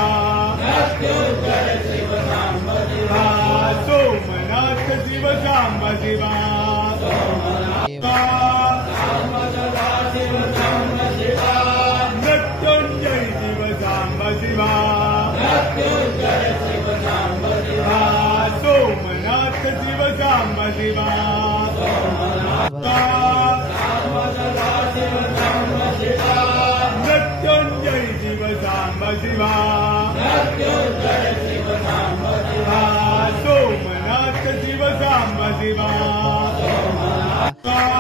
सोमनाथ शिव सांब शिवा मृत्युंजय शिव सांब शिवा सोमनाथ शिव सांब शिवा मृत्युंजय शिव सांब शिवा सोमनाथ शिव सांब शिवा मृत्युंजय शिव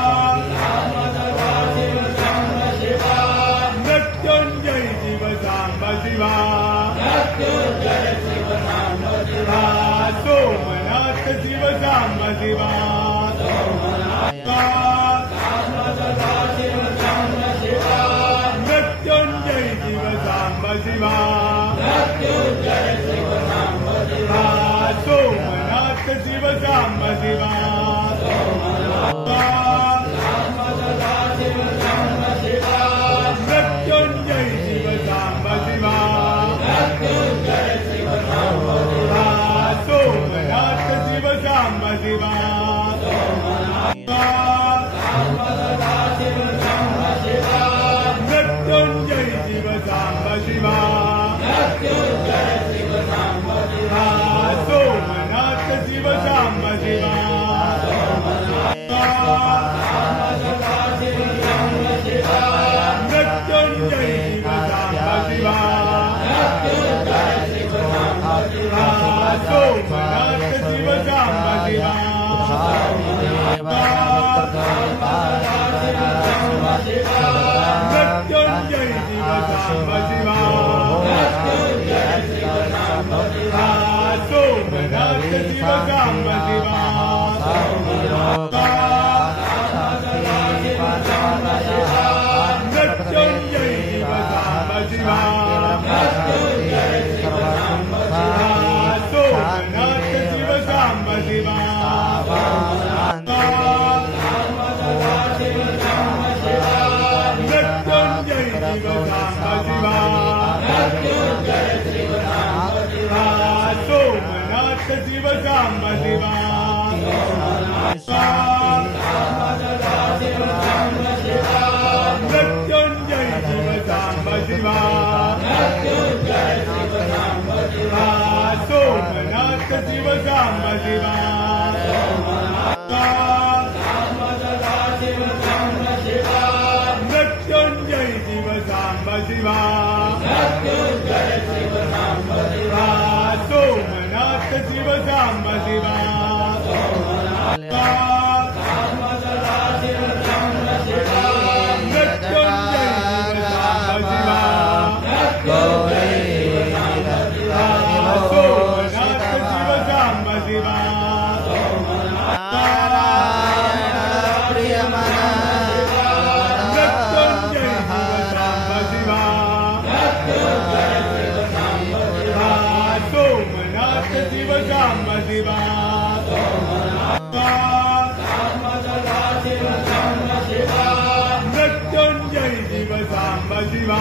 सांब शिवा सोमनाथ शिव सांब शिवा मृत्युंजय शिव सांब शिवा सोमनाथ शिव सांब शिवा मृत्युंजय शिव सांब शिवा सोमनाथ शिव सांब शिवा मृत्युंजय शिव सांब शिवा सोमनाथ शिव सांब शिवा मृत्युंजय शिव सांब शिवा सोमनाथ शिव सांब शिवा मृत्युंजय शिव सांब शिवा सोमनाथ शिव सांब शिवा मृत्युंजय शिव सांब शिवा सोमनाथ शिव सांब शिवा मृत्युंजय शिव सांब शिवा सोमनाथ शिव सांब शिवा मृत्युंजय शिव सांब शिवा सोमनाथ शिव सांब शिवा मृत्युंजय शिव सांब शिवा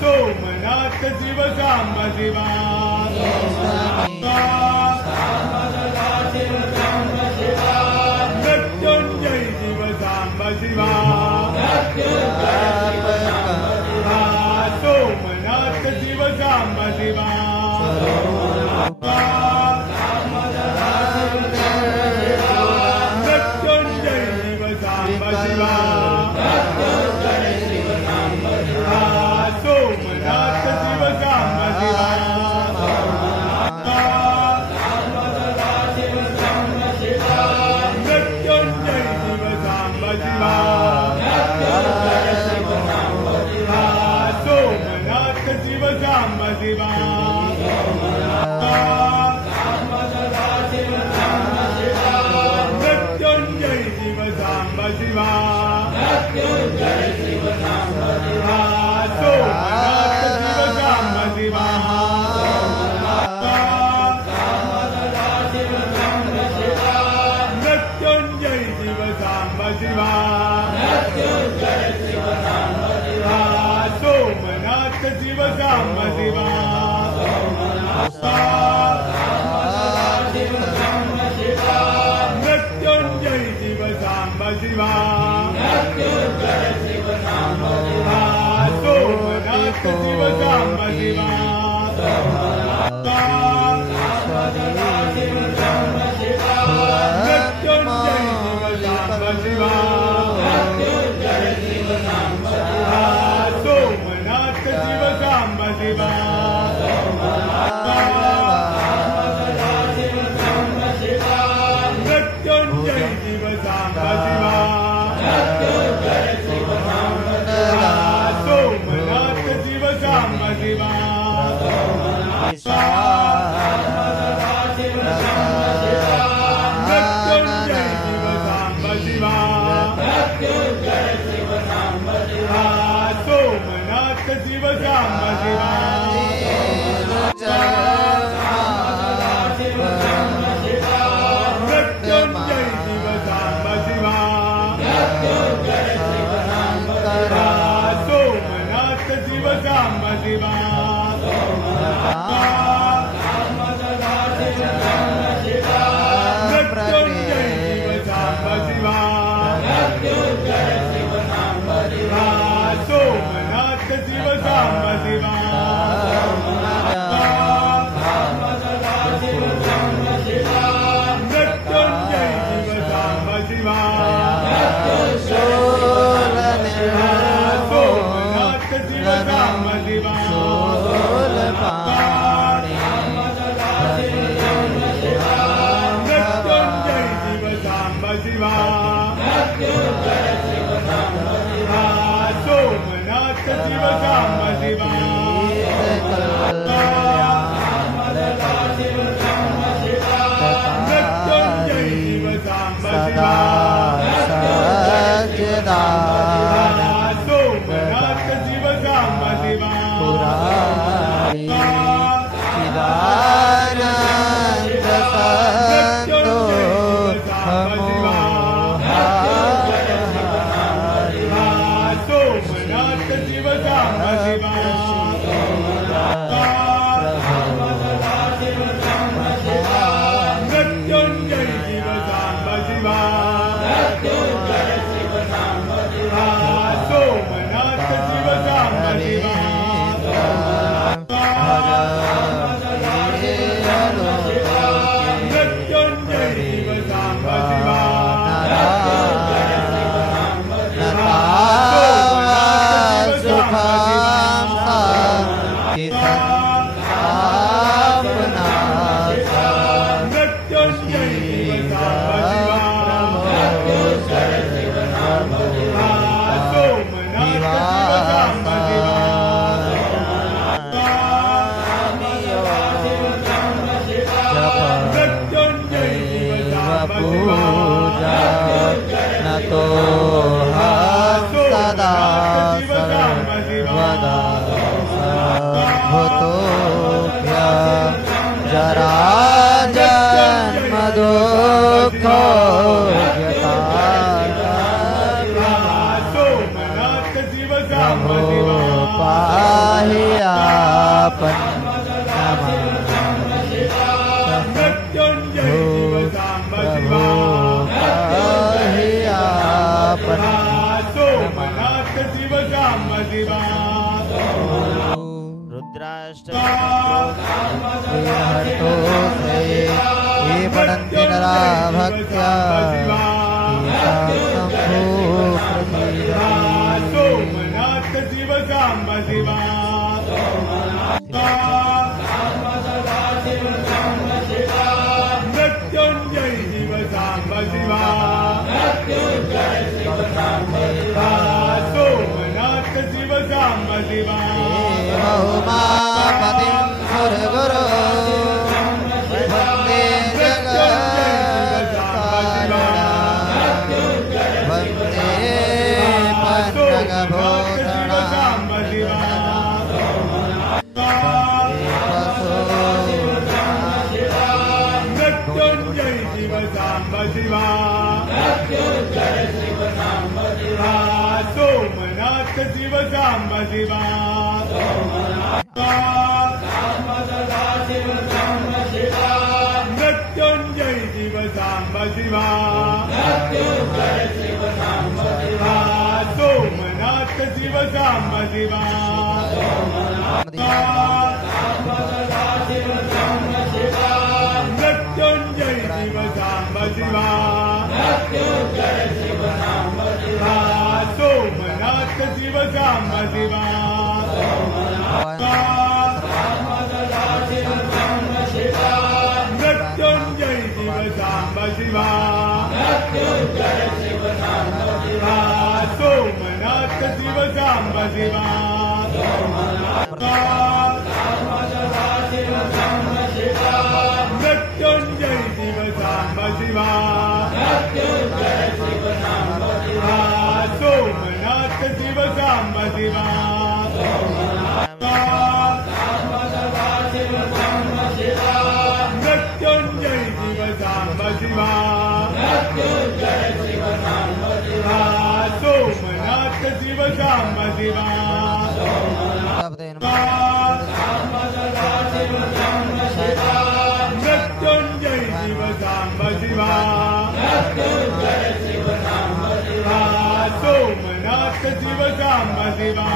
सोमनाथ शिव सांब शिवा मृत्युंजय शिव सांब शिवा सोमनाथ शिव सांब शिवा मृत्युंजय शिव सांब शिवा सोमनाथ शिव सांब शिवा मृत्युंजय शिव सांब शिवा सोमनाथ शिव सांब शिवा मृत्युंजय शिव सांब शिवा सोमनाथ शिव सांब शिवा मृत्युंजय शिव सांब शिवा सोमनाथ शिव सांब शिवा मृत्युंजय शिव सांब शिवा सोमनाथ शिव सांब शिवा मृत्युंजय शिव सांब शिवा सोमनाथ शिव सांब शिवा मृत्युंजय शिव सांब शिवा सोमनाथ शिव सांब शिवा मृत्युंजय शिव सांब शिवा सोमनाथ शिव सांब शिवा मृत्युंजय शिव सांब शिवा सोमनाथ शिव सांब शिवा मृत्युंजय शिव सांब शिवा सोमनाथ शिव सांब शिवा मृत्युंजय शिव सांब शिवा सोमनाथ शिव सांब शिवा मृत्युंजय शिव सांब शिवा सोमनाथ शिव सांब शिवा मृत्युंजय शिव सांब शिवा सोमनाथ शिव सांब शिवा मृत्युंजय शिव सांब शिवा सोमनाथ शिव सांब शिवा ये पठन्ति नरा भक्त्या सोमनाथ शिव सांब शिवा मृत्युंजय शिव सांब शिवा सोमनाथ शिव सांब शिवा बहुमापतिं सुरगुरु वन्दे जगत्कारणा वन्दे पन्नगभूषणा मृत्युंजय शिव सांब शिवा सोमनाथ शिव सांब शिवा मृत्युंजय शिव सांब शिवा सोमनाथ शिव सांब शिवा मृत्युंजय शिव सांब शिवा सोमनाथ शिव सांब शिवा मृत्युंजय शिव सांब शिवा सोमनाथ शिव सांब शिवा मृत्युंजय शिव सांब शिवा सोमनाथ शिव सांब शिवा मृत्युंजय शिव सांब शिवा सोमनाथ शिव सांब शिवा मृत्युंजय शिव सांब शिवा सोमनाथ शिव सांब शिवा मृत्युंजय शिव सांब शिवा सोमनाथ शिव सांब शिवा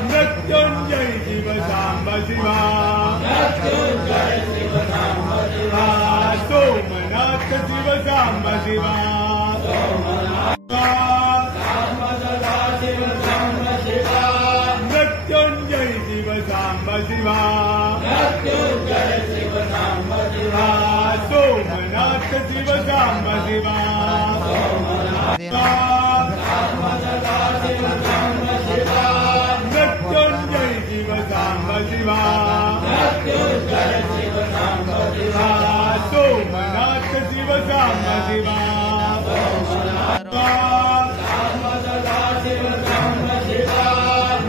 मृत्युंजय शिव सांब शिवा सोमनाथ शिव सांब शिवा मृत्युंजय शिव सांब शिवा सोमनाथ शिव सांब शिवा मृत्युंजय शिव सांब शिवा सोमनाथ शिव सांब शिवा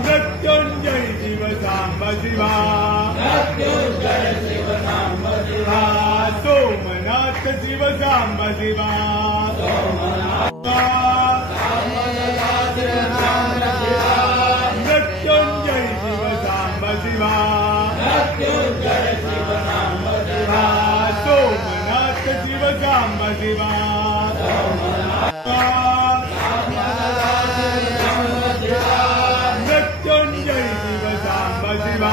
मृत्युंजय शिव सांब शिवा सोमनाथ शिव सांब शिवा मृत्युंजय शिव सांब शिवा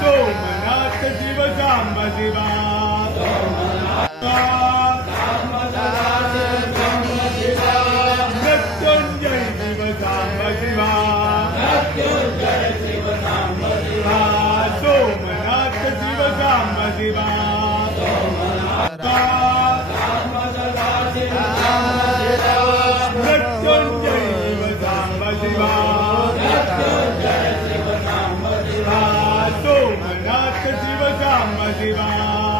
सोमनाथ शिव सांब शिवा मृत्युंजय शिव सांब शिवा सोमनाथ शिव सांब शिवा मृत्युंजय शिव सांब शिवा सोमनाथ शिव सांब शिवा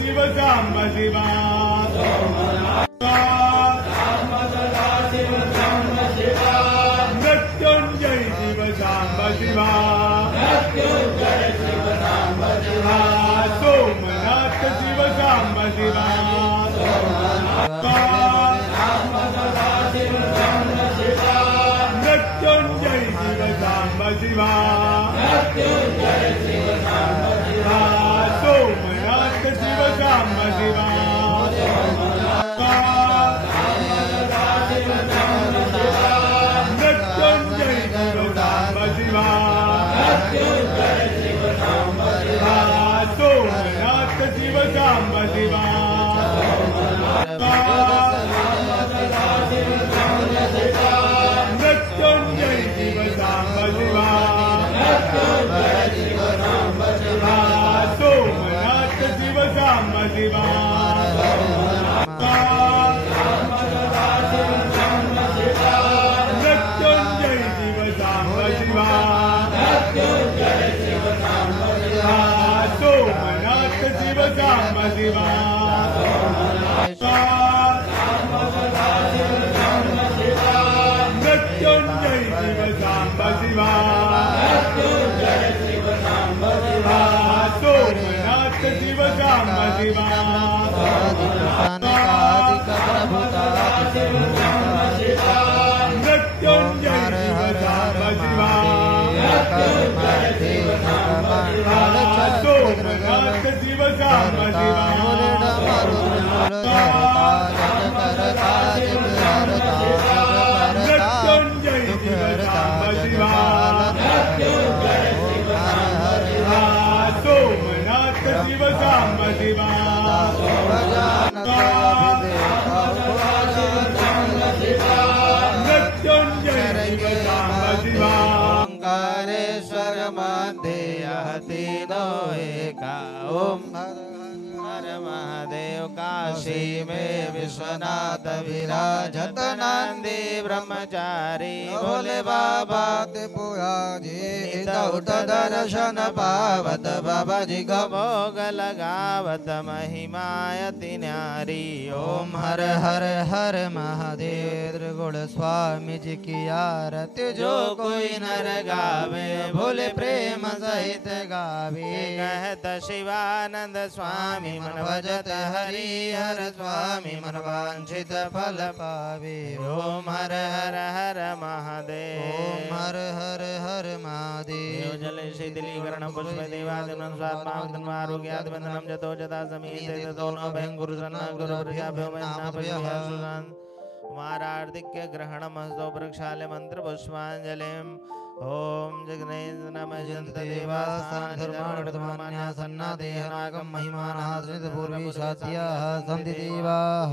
शिव सांब शिवा मृत्युंजय शिव सांब शिवा सोमनाथ शिव सांब शिवा मृत्युंजय शिव सांब शिवा सोमनाथ शिव सांब शिवा मृत्युंजय शिव सांब शिवा सोमनाथ शिव सांब शिवा मृत्युंजय शिव सांब शिवा सोमनाथ शिव सांब शिवा मृत्युंजय शिव सांब शिवा सोमनाथ शिव सांब शिवा मृत्युंजय शिव सांब शिवा सोमनाथ शिव सांब शिवा मृत्युंजय शिव सांब शिवा सोमनाथ शिव सांब शिवा मृत्युंजय शिव सांब शिवा सोमनाथ शिव सांब शिवा मृत्युंजय शिव सांब शिवा ओंकारेश्वर मध्ये हति नो एका ओम हर महादेव काशी में विश्वनाथ विराजत नंदी ब्रह्मचारी भोले बाबा उठ दर्शन पावत बाबा जी को भोग लगावत महिमायति न्यारी ओम हर हर हर महादेव गुण स्वामी जी की आरती जो कोई नर गावे भोले प्रेम सहित गावे कहत शिवानंद स्वामी मन भजत हरि हर स्वामी मन वांछित फल पावे ओम हर हर हर महादेव ओम हर हर हर महादेव जल शीतलीकरण पुष्प देवादिनं स्वात्मावदन आरोग्यादिबंधनं जतो जता समीते ततो नो भयं गुरु शरण गुरु प्रियाभ्यो वैष्णवभ्यो कुमारार्धिक्य ग्रहणं हस्तो वृक्षाले मंत्र पुष्पांजलिम् ओम जगन्नाथ नमः जंत देवास्तान धर्माणधर्मान्या सन्ना देहनागम महिमानः सनिध पूर्वी सात्याः सन्ति देवाः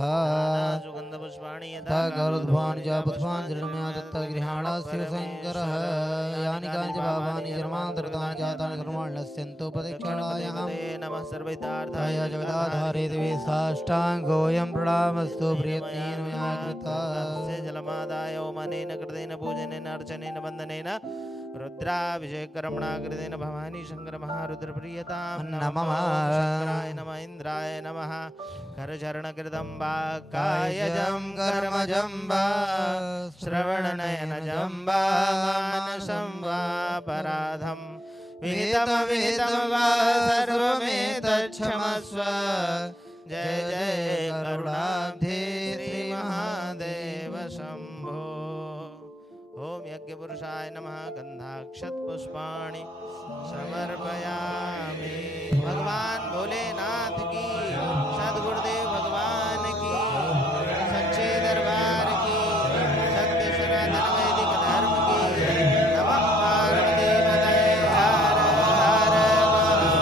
सुगंध पुष्पाणि यथा गरुडध्वानि च पुष्पाणि जन्मया दत्त गृहाणा शिवशंकरः यानि काञ्च पापानि जन्मान्तरतानि जातानि कर्माण्यस्यन्तो प्रदक्षिणायां नमः सर्वैतार्थाय जगदाधारे दिवे साष्टाङ्गोऽयं प्रणामस्तु प्रियत्नेन मया कृतः जलमादाय ओमनेन कृतेन पूजनेन अर्चनेन वन्दनेन रुद्राभिषेकर्मणा कृतेन भवानी शंकर महारुद्र प्रियतां नमः शंकराय नमः इंद्राय नमः करचरणकृतं वा कायजं कर्मजं वा श्रवणनयनजं वा मानसं वा पराधं विहितं वा सर्वमेतच्छमस्व जय जय करुणाब्धे श्री महादेव शंभो ओम यज्ञ पुरुषाय नमः गंधाक्षत पुष्पाणि समर्पयामि भगवान भोलेनाथ की सद्गुरुदेव भगवान की सच्चे दरबार की सत्य सनातन वैदिक धर्म की नमः पार्वती पतये हर हर महादेव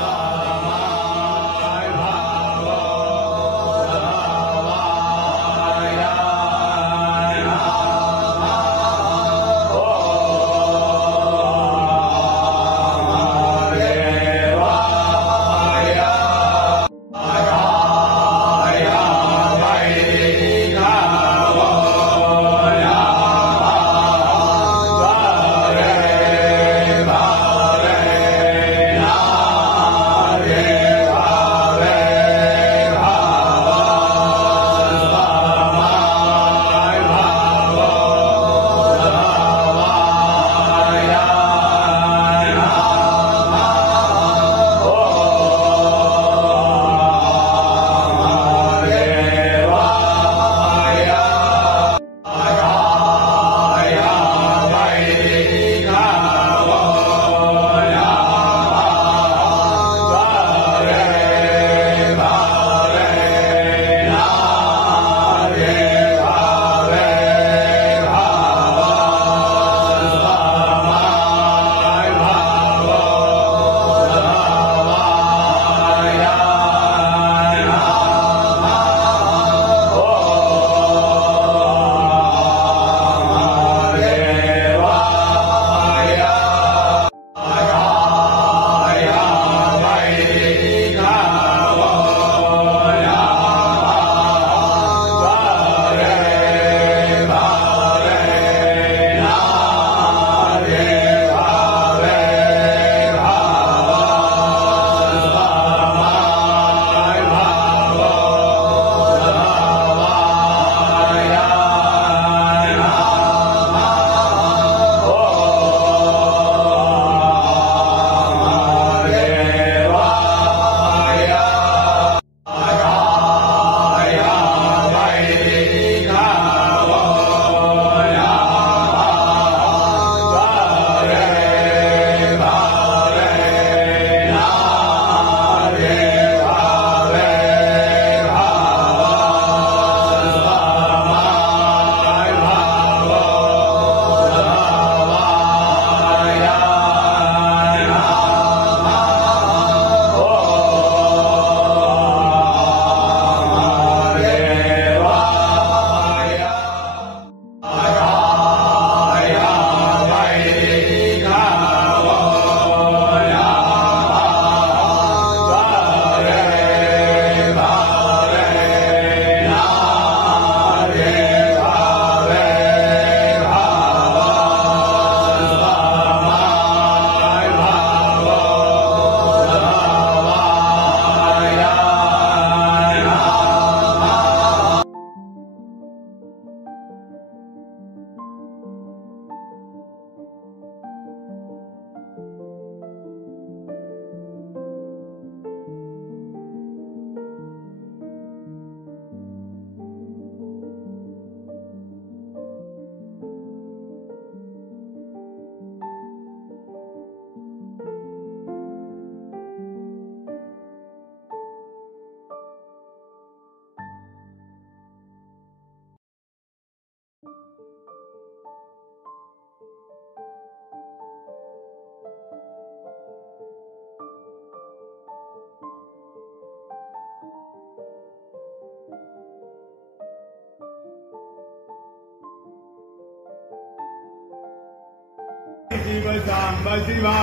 शिव सांब शिवा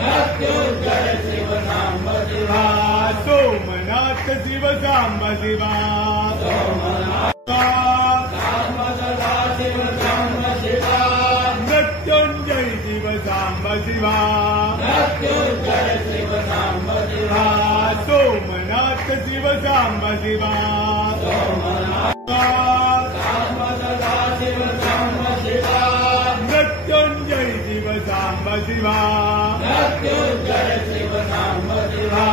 मृत्युंजय शिव सांब शिवा सोमनाथ शिव सांब शिवा सदा शिव सांब शिवा मृत्युंजय शिव सांब शिवा मृत्युंजय शिव सांब शिवा सोमनाथ शिव सांब शिवा सदा शिव सांब शिवा मृत्युंजय शिव सांब शिवा मृत्युंजय शिव सांब शिवा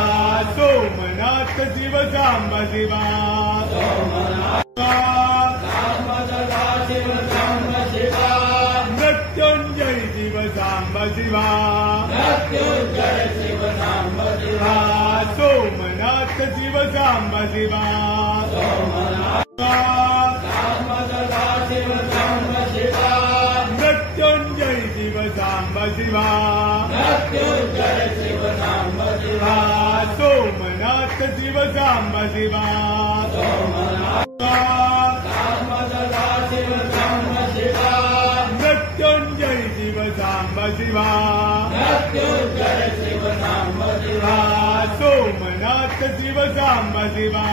सोमनाथ शिव सांब शिवा सदा शिव सांब शिवा मृत्युंजय शिव सांब शिवा मृत्युंजय शिव सांब शिवा सोमनाथ शिव सांब शिवा सदा शिव सांब शिवा मृत्युंजय शिव सांब शिवा मृत्युंजय शिव सांब शिवा सोमनाथ शिव सांब शिवा सदा शिव सांब शिवा मृत्युंजय शिव सांब शिवा मृत्युंजय शिव सांब शिवा सोमनाथ शिव सांब शिवा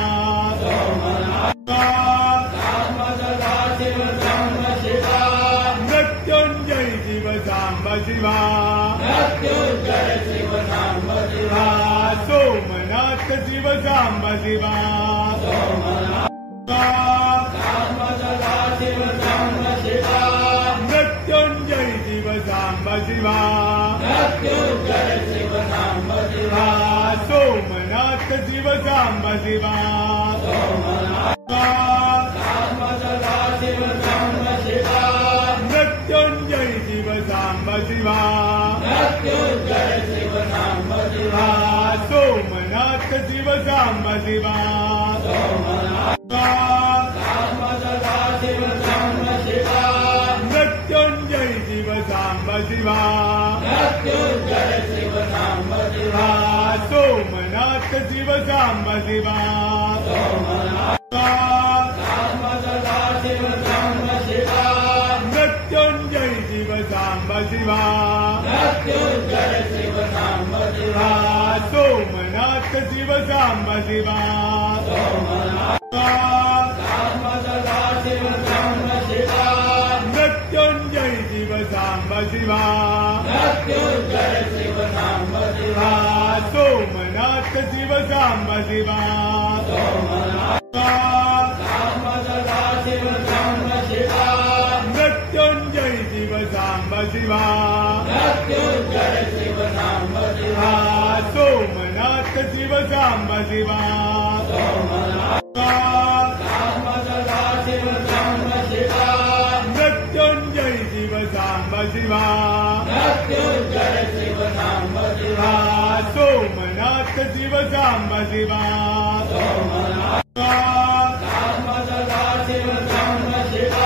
सदा शिव सांब शिवा मृत्युंजय शिव सांब शिवा मृत्युंजय शिव सांब शिवा सोमनाथ शिव सांब शिवा सदा शिव सांब शिवा मृत्युंजय शिव सांब शिवा मृत्युंजय शिव सांब शिवा सोमनाथ शिव सांब शिवा सदा शिव सांब शिवा मृत्युंजय शिव सांब शिवा मृत्युंजय शिव सांब शिवा सोमनाथ शिव सांब शिवा सदा शिव सांब शिवा मृत्युंजय शिव सांब शिवा मृत्युंजय शिव सांब शिवा सोमनाथ शिव सांब शिवा सदा शिव सांब शिवा मृत्युंजय शिव सांब शिवा मृत्युंजय शिव सांब शिवा सोमनाथ शिव सांब शिवा सदा शिव सांब शिवा मृत्युंजय शिव सांब शिवा मृत्युंजय शिव सांब शिवा सोमनाथ शिव सांब शिवा सदा शिव सांब शिवा मृत्युंजय शिव सांब शिवा मृत्युंजय शिव सांब शिवा सोमनाथ शिव सांब शिवा सदा शिव सांब शिवा मृत्युंजय शिव सांब शिवा मृत्युंजय शिव सांब शिवा सोमनाथ शिव सांब शिवा सदा शिव सांब शिवा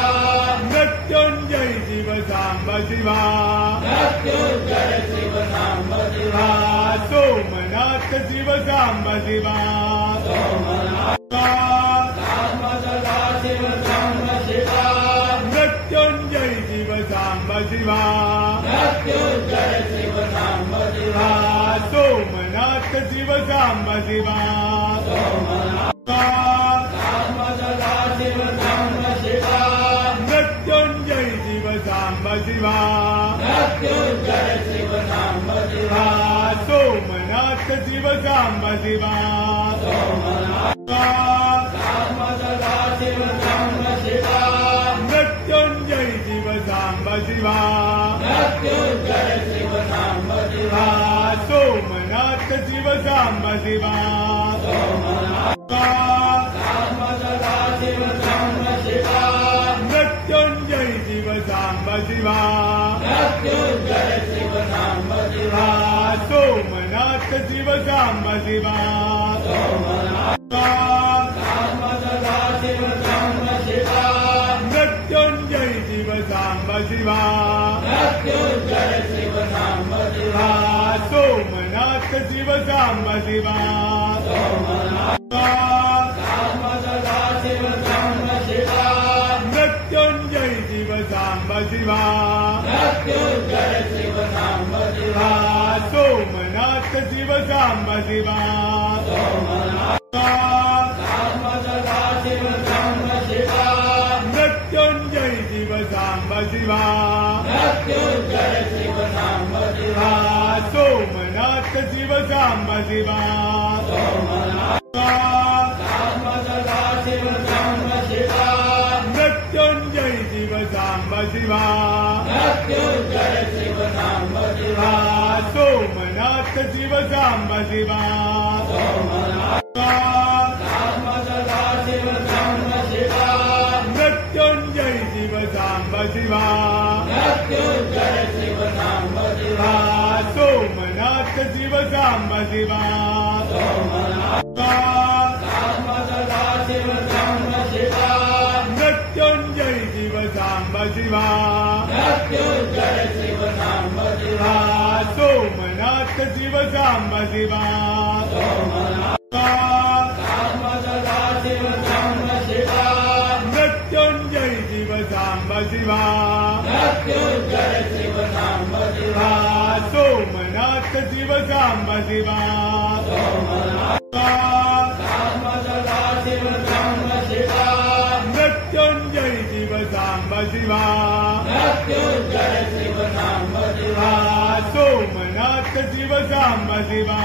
मृत्युंजय शिव सांब शिवा मृत्युंजय शिव सांब शिवा सोमनाथ शिव सांब शिवा सदा शिव सांब शिवा मृत्युंजय शिव सांब शिवा मृत्युंजय शिव सांब शिवा सोमनाथ शिव सांब शिवा सदा शिव सांब शिवा मृत्युंजय शिव सांब शिवा मृत्युंजय शिव सांब शिवा सोमनाथ शिव सांब शिवा सदा शिव सांब शिवा मृत्युंजय शिव सांब शिवा मृत्युंजय शिव सांब शिवा सोमनाथ शिव सांब शिवा सदा शिव सांब शिवा मृत्युंजय शिव सांब शिवा मृत्युंजय शिव सांब शिवा सोमनाथ शिव सांब शिवा सदा शिव सांब शिवा मृत्युंजय शिव सांब शिवा मृत्युंजय शिव सांब शिवा सोमनाथ शिव सांब शिवा सदा शिव सांब शिवा मृत्युंजय शिव सांब शिवा मृत्युंजय शिव सोमनाथ शिव सांब शिवा मृत्युंजय शिव सांब शिवा सोमनाथ शिव सांब शिवा मृत्युंजय शिव सांब शिवा सोमनाथ शिव सांब शिवा मृत्युंजय शिव सांब शिवा सोमनाथ शिव सांब शिवा मृत्युंजय शिव सांब शिवा सोमनाथ शिव सांब शिवा मृत्युंजय शिव सांब शिवा सोमनाथ शिव सांब शिवा मृत्युंजय शिव सांब शिवा सोमनाथ शिव सांब शिवा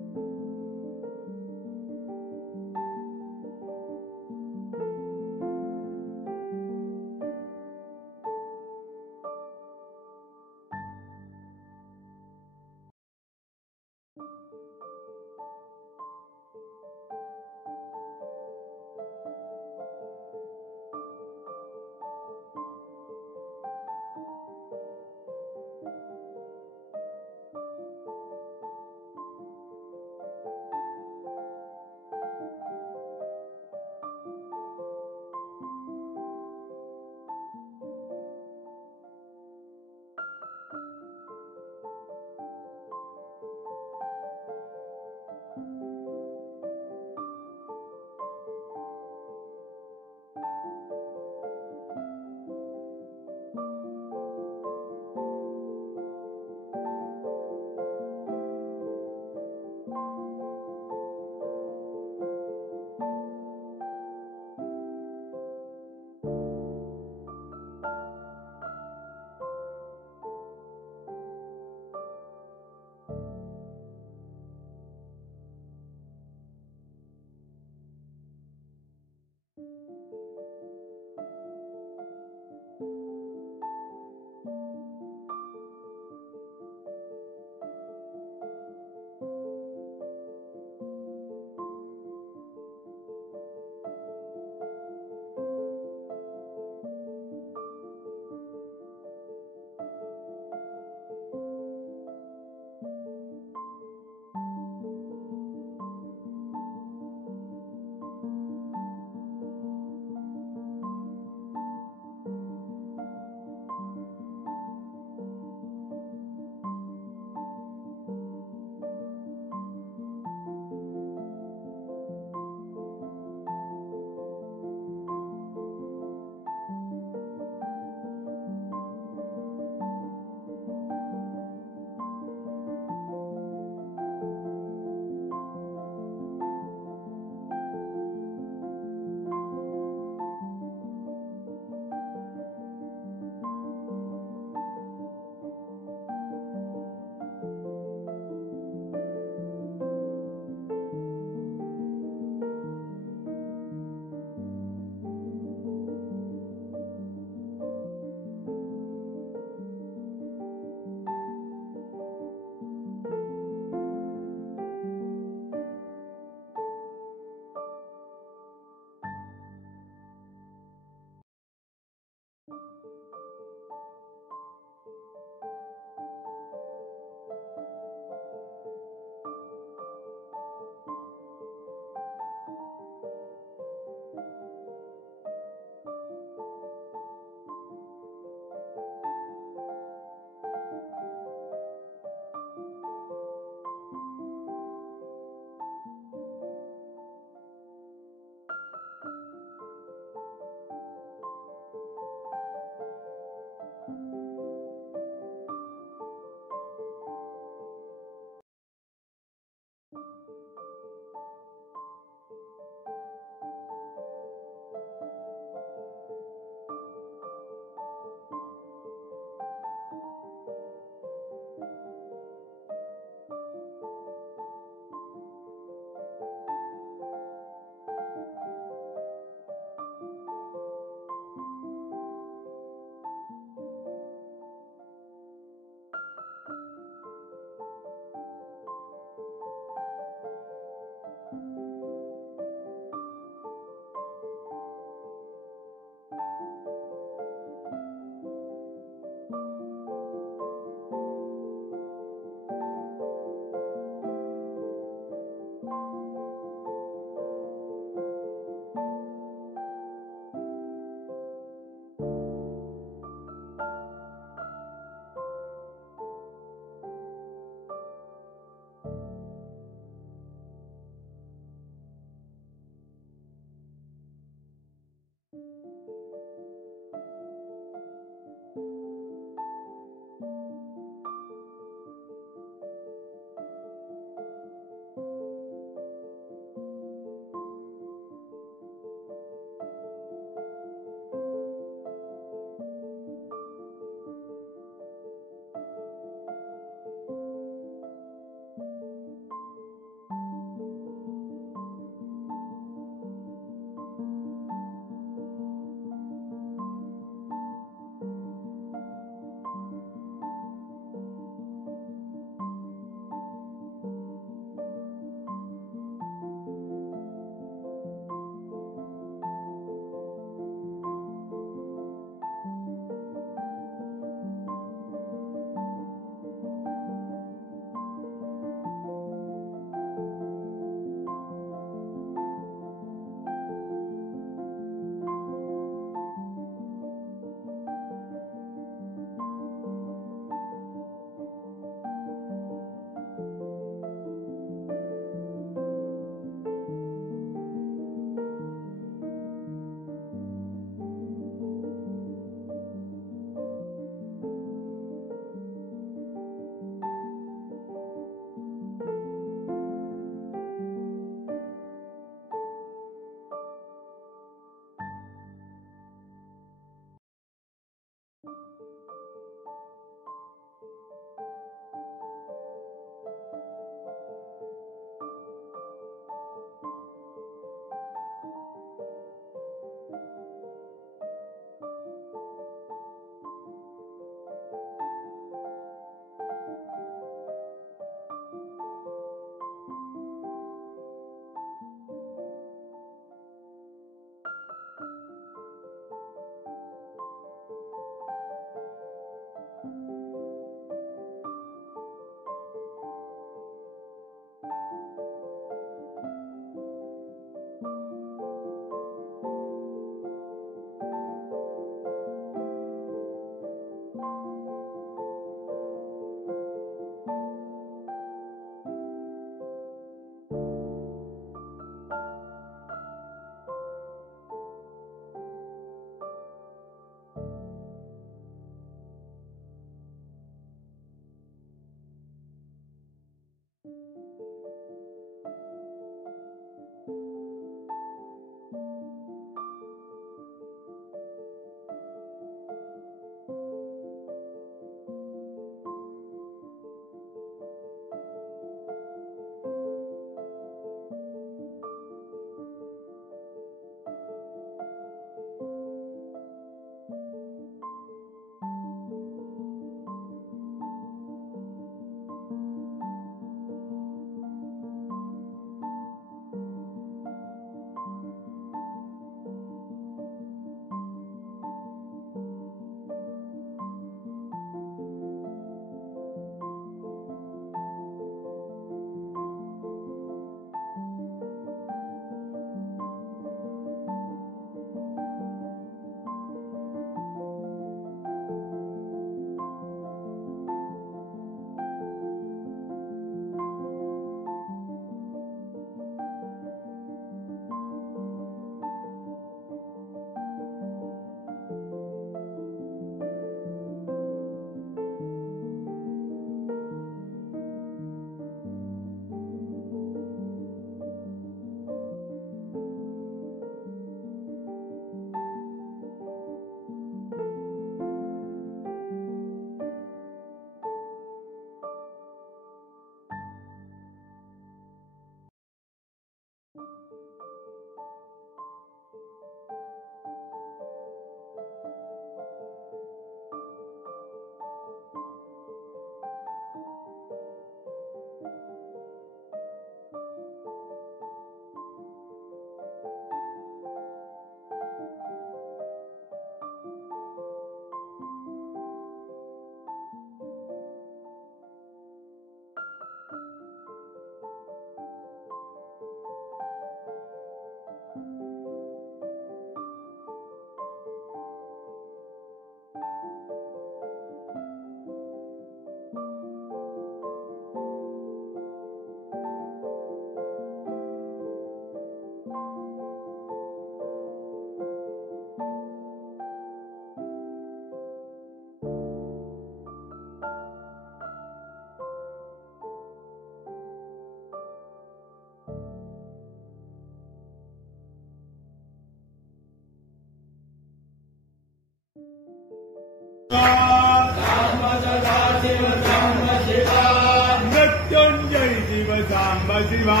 शिवा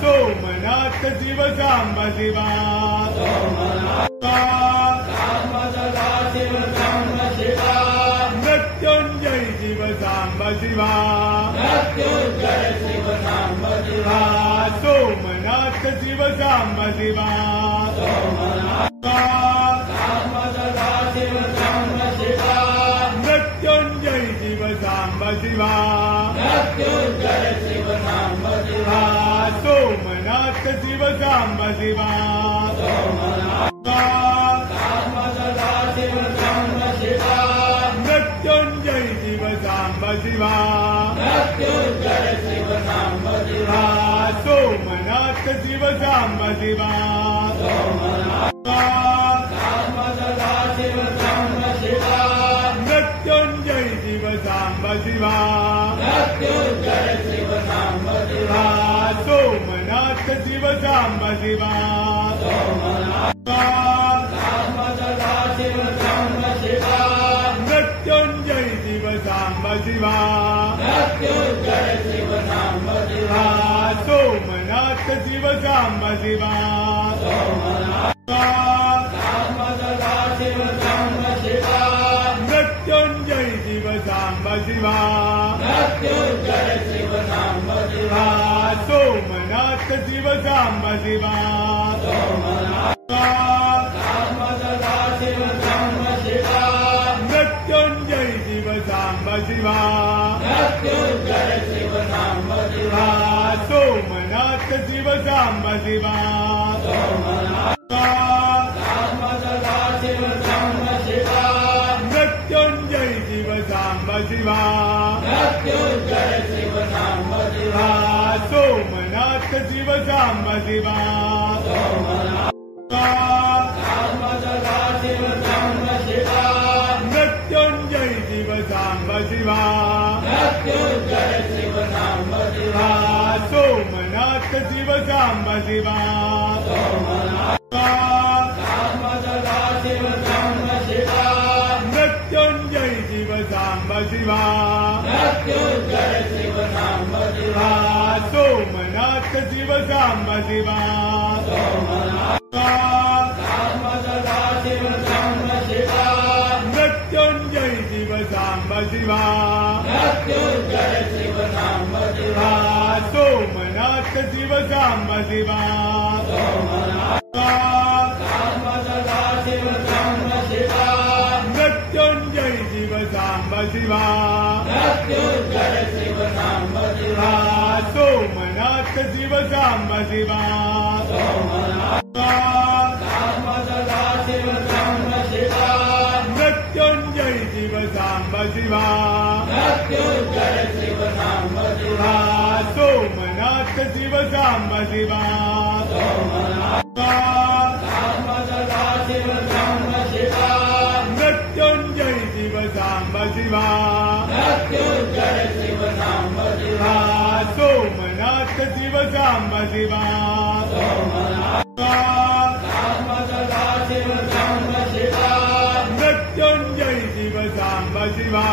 सोमनाथ शिव सांब शिवा मृत्युंजय शिव सांब शिवा सोमनाथ शिव सांब शिवा मृत्युंजय शिव सांब शिवा सोमनाथ शिव सांब शिवा मृत्युंजय शिव सांब शिवा सोमनाथ शिव सांब शिवा मृत्युंजय शिव सांब शिवा सोमनाथ शिव सांब शिवा मृत्युंजय शिव सांब शिवा सोमनाथ शिव सांब शिवा मृत्युंजय शिव सांब शिवा सोमनाथ शिव सांब शिवा मृत्युंजय शिव सांब शिवा सोमनाथ शिव सांब शिवा मृत्युंजय शिव सांब शिवा सोमनाथ शिव सांब शिवा मृत्युंजय शिव सांब शिवा सोमनाथ शिव सांब शिवा मृत्युंजय शिव सांब शिवा सोमनाथ शिव सांब शिवा मृत्युंजय शिव सांब शिवा सोमनाथ शिव सांब शिवा मृत्युंजय शिव सांब शिवा सोमनाथ शिव सांब शिवा मृत्युंजय शिव सांब शिवा सोमनाथ शिव सांब शिवा मृत्युंजय शिव सांब शिवा सोमनाथ शिव सांब शिवा मृत्युंजय शिव सांब शिवा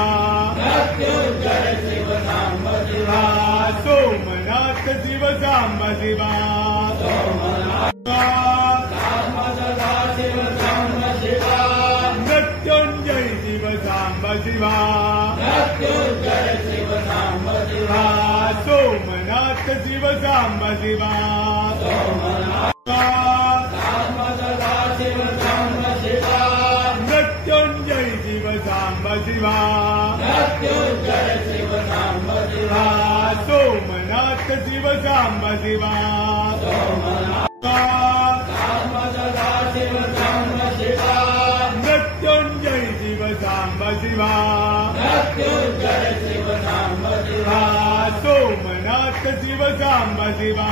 सोमनाथ शिव सांब शिवा मृत्युंजय शिव सांब शिवा सोमनाथ शिव सांब शिवा मृत्युंजय शिव सांब शिवा सोमनाथ शिव सांब शिवा मृत्युंजय शिव सांब शिवा सोमनाथ शिव सांब शिवा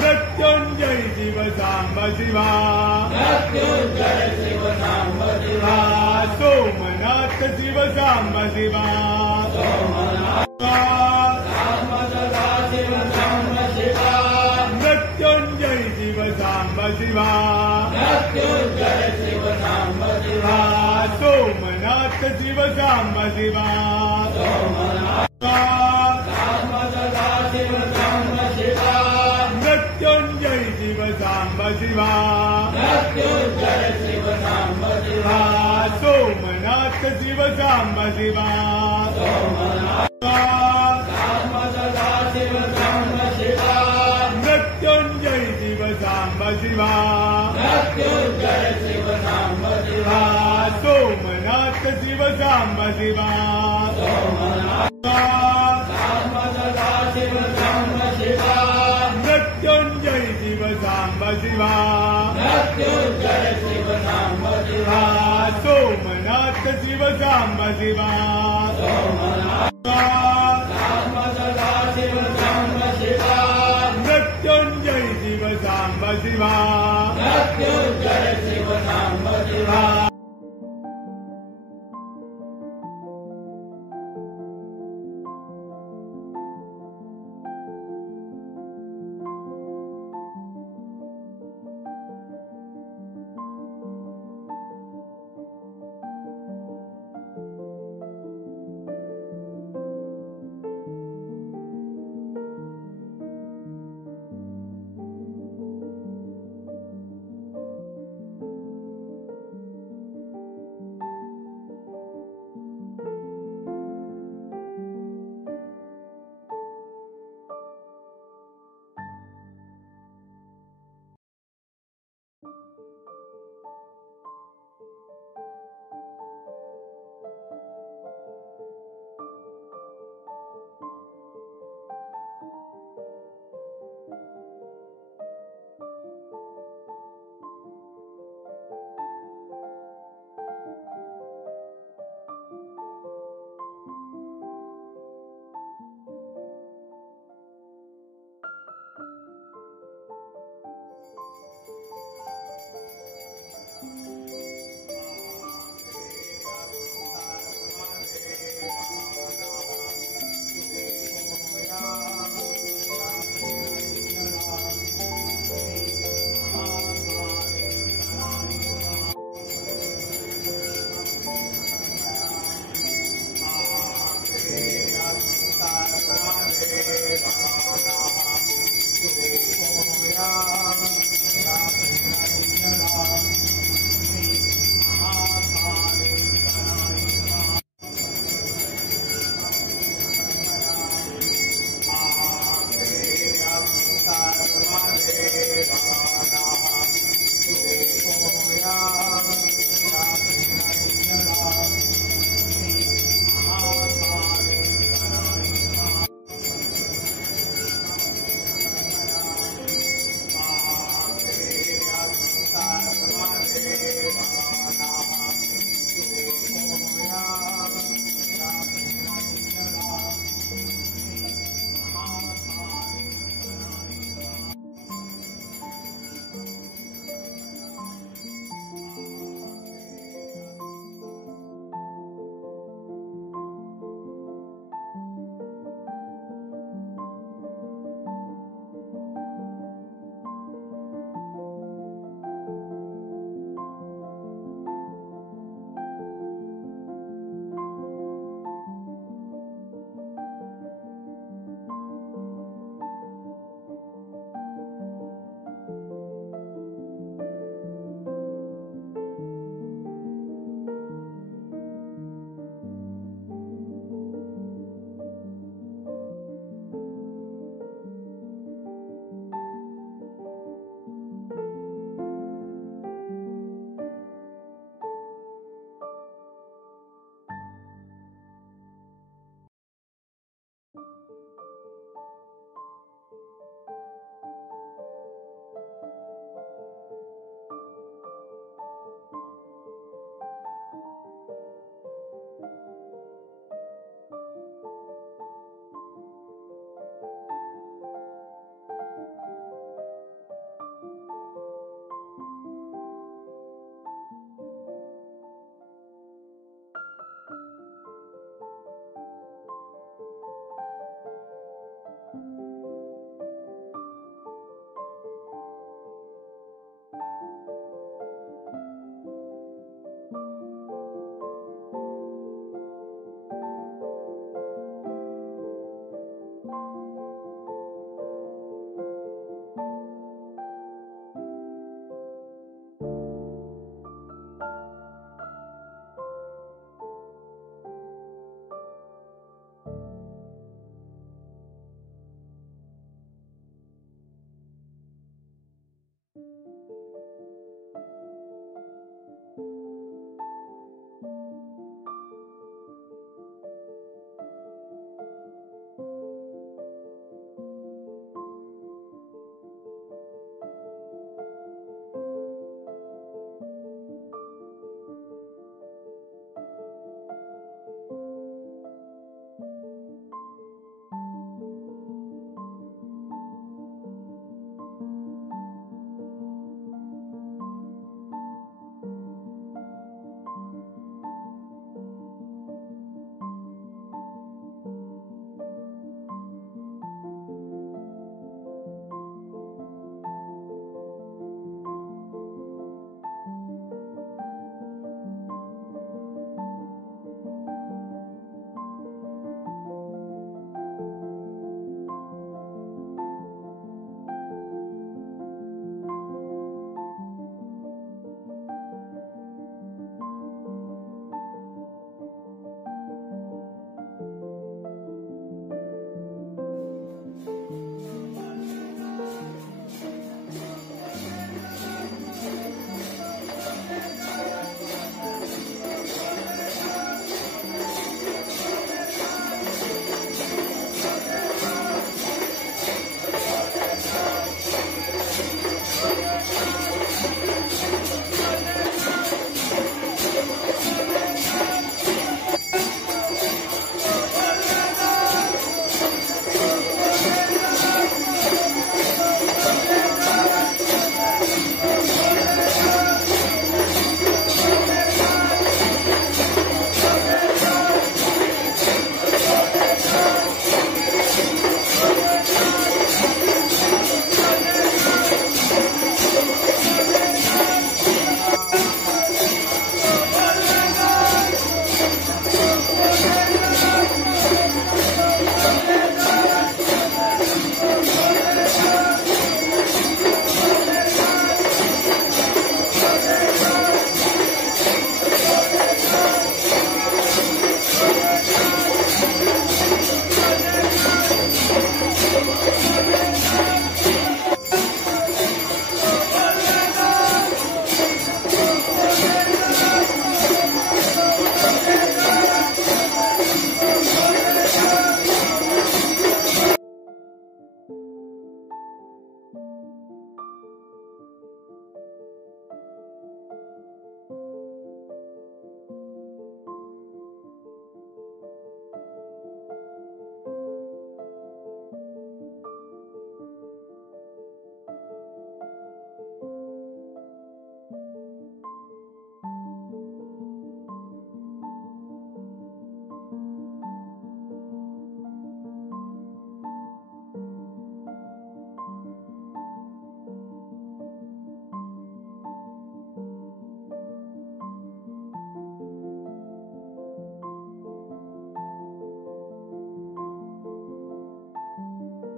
मृत्युंजय शिव सांब शिवा सोमनाथ शिव सांब शिवा मृत्युंजय शिव सांब शिवा शिव सांब शिवा मृत्युंजय शिव सांब शिवा सोमनाथ शिव सांब शिवा मृत्युंजय शिव सांब शिवा सोमनाथ शिव सांब शिवा मृत्युंजय शिव सांब शिवा सोमनाथ शिव सांब शिवा मृत्युंजय शिव सांब शिवा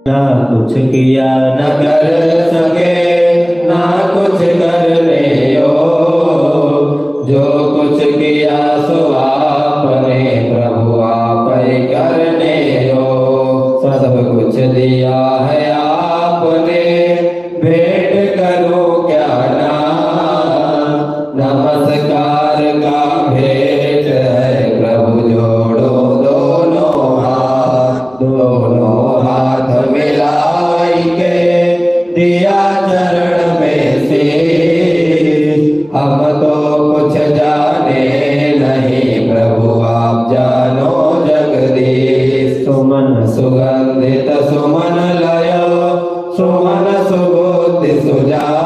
ना कुछ किया न कर सके ना कुछ करने जो कुछ किया सो आपने प्रभु आप ही करने सब कुछ दिया है आपने भेंट करो क्या नाम नमस्कार का भेंट है प्रभु जोड़ो दोनों हाथ मिलाई के दिया चरण में से हम तो कुछ जाने नहीं प्रभु आप जानो जगदीश सुमन सुगंधित सुमन लयो सुमन सुबोधि सुजा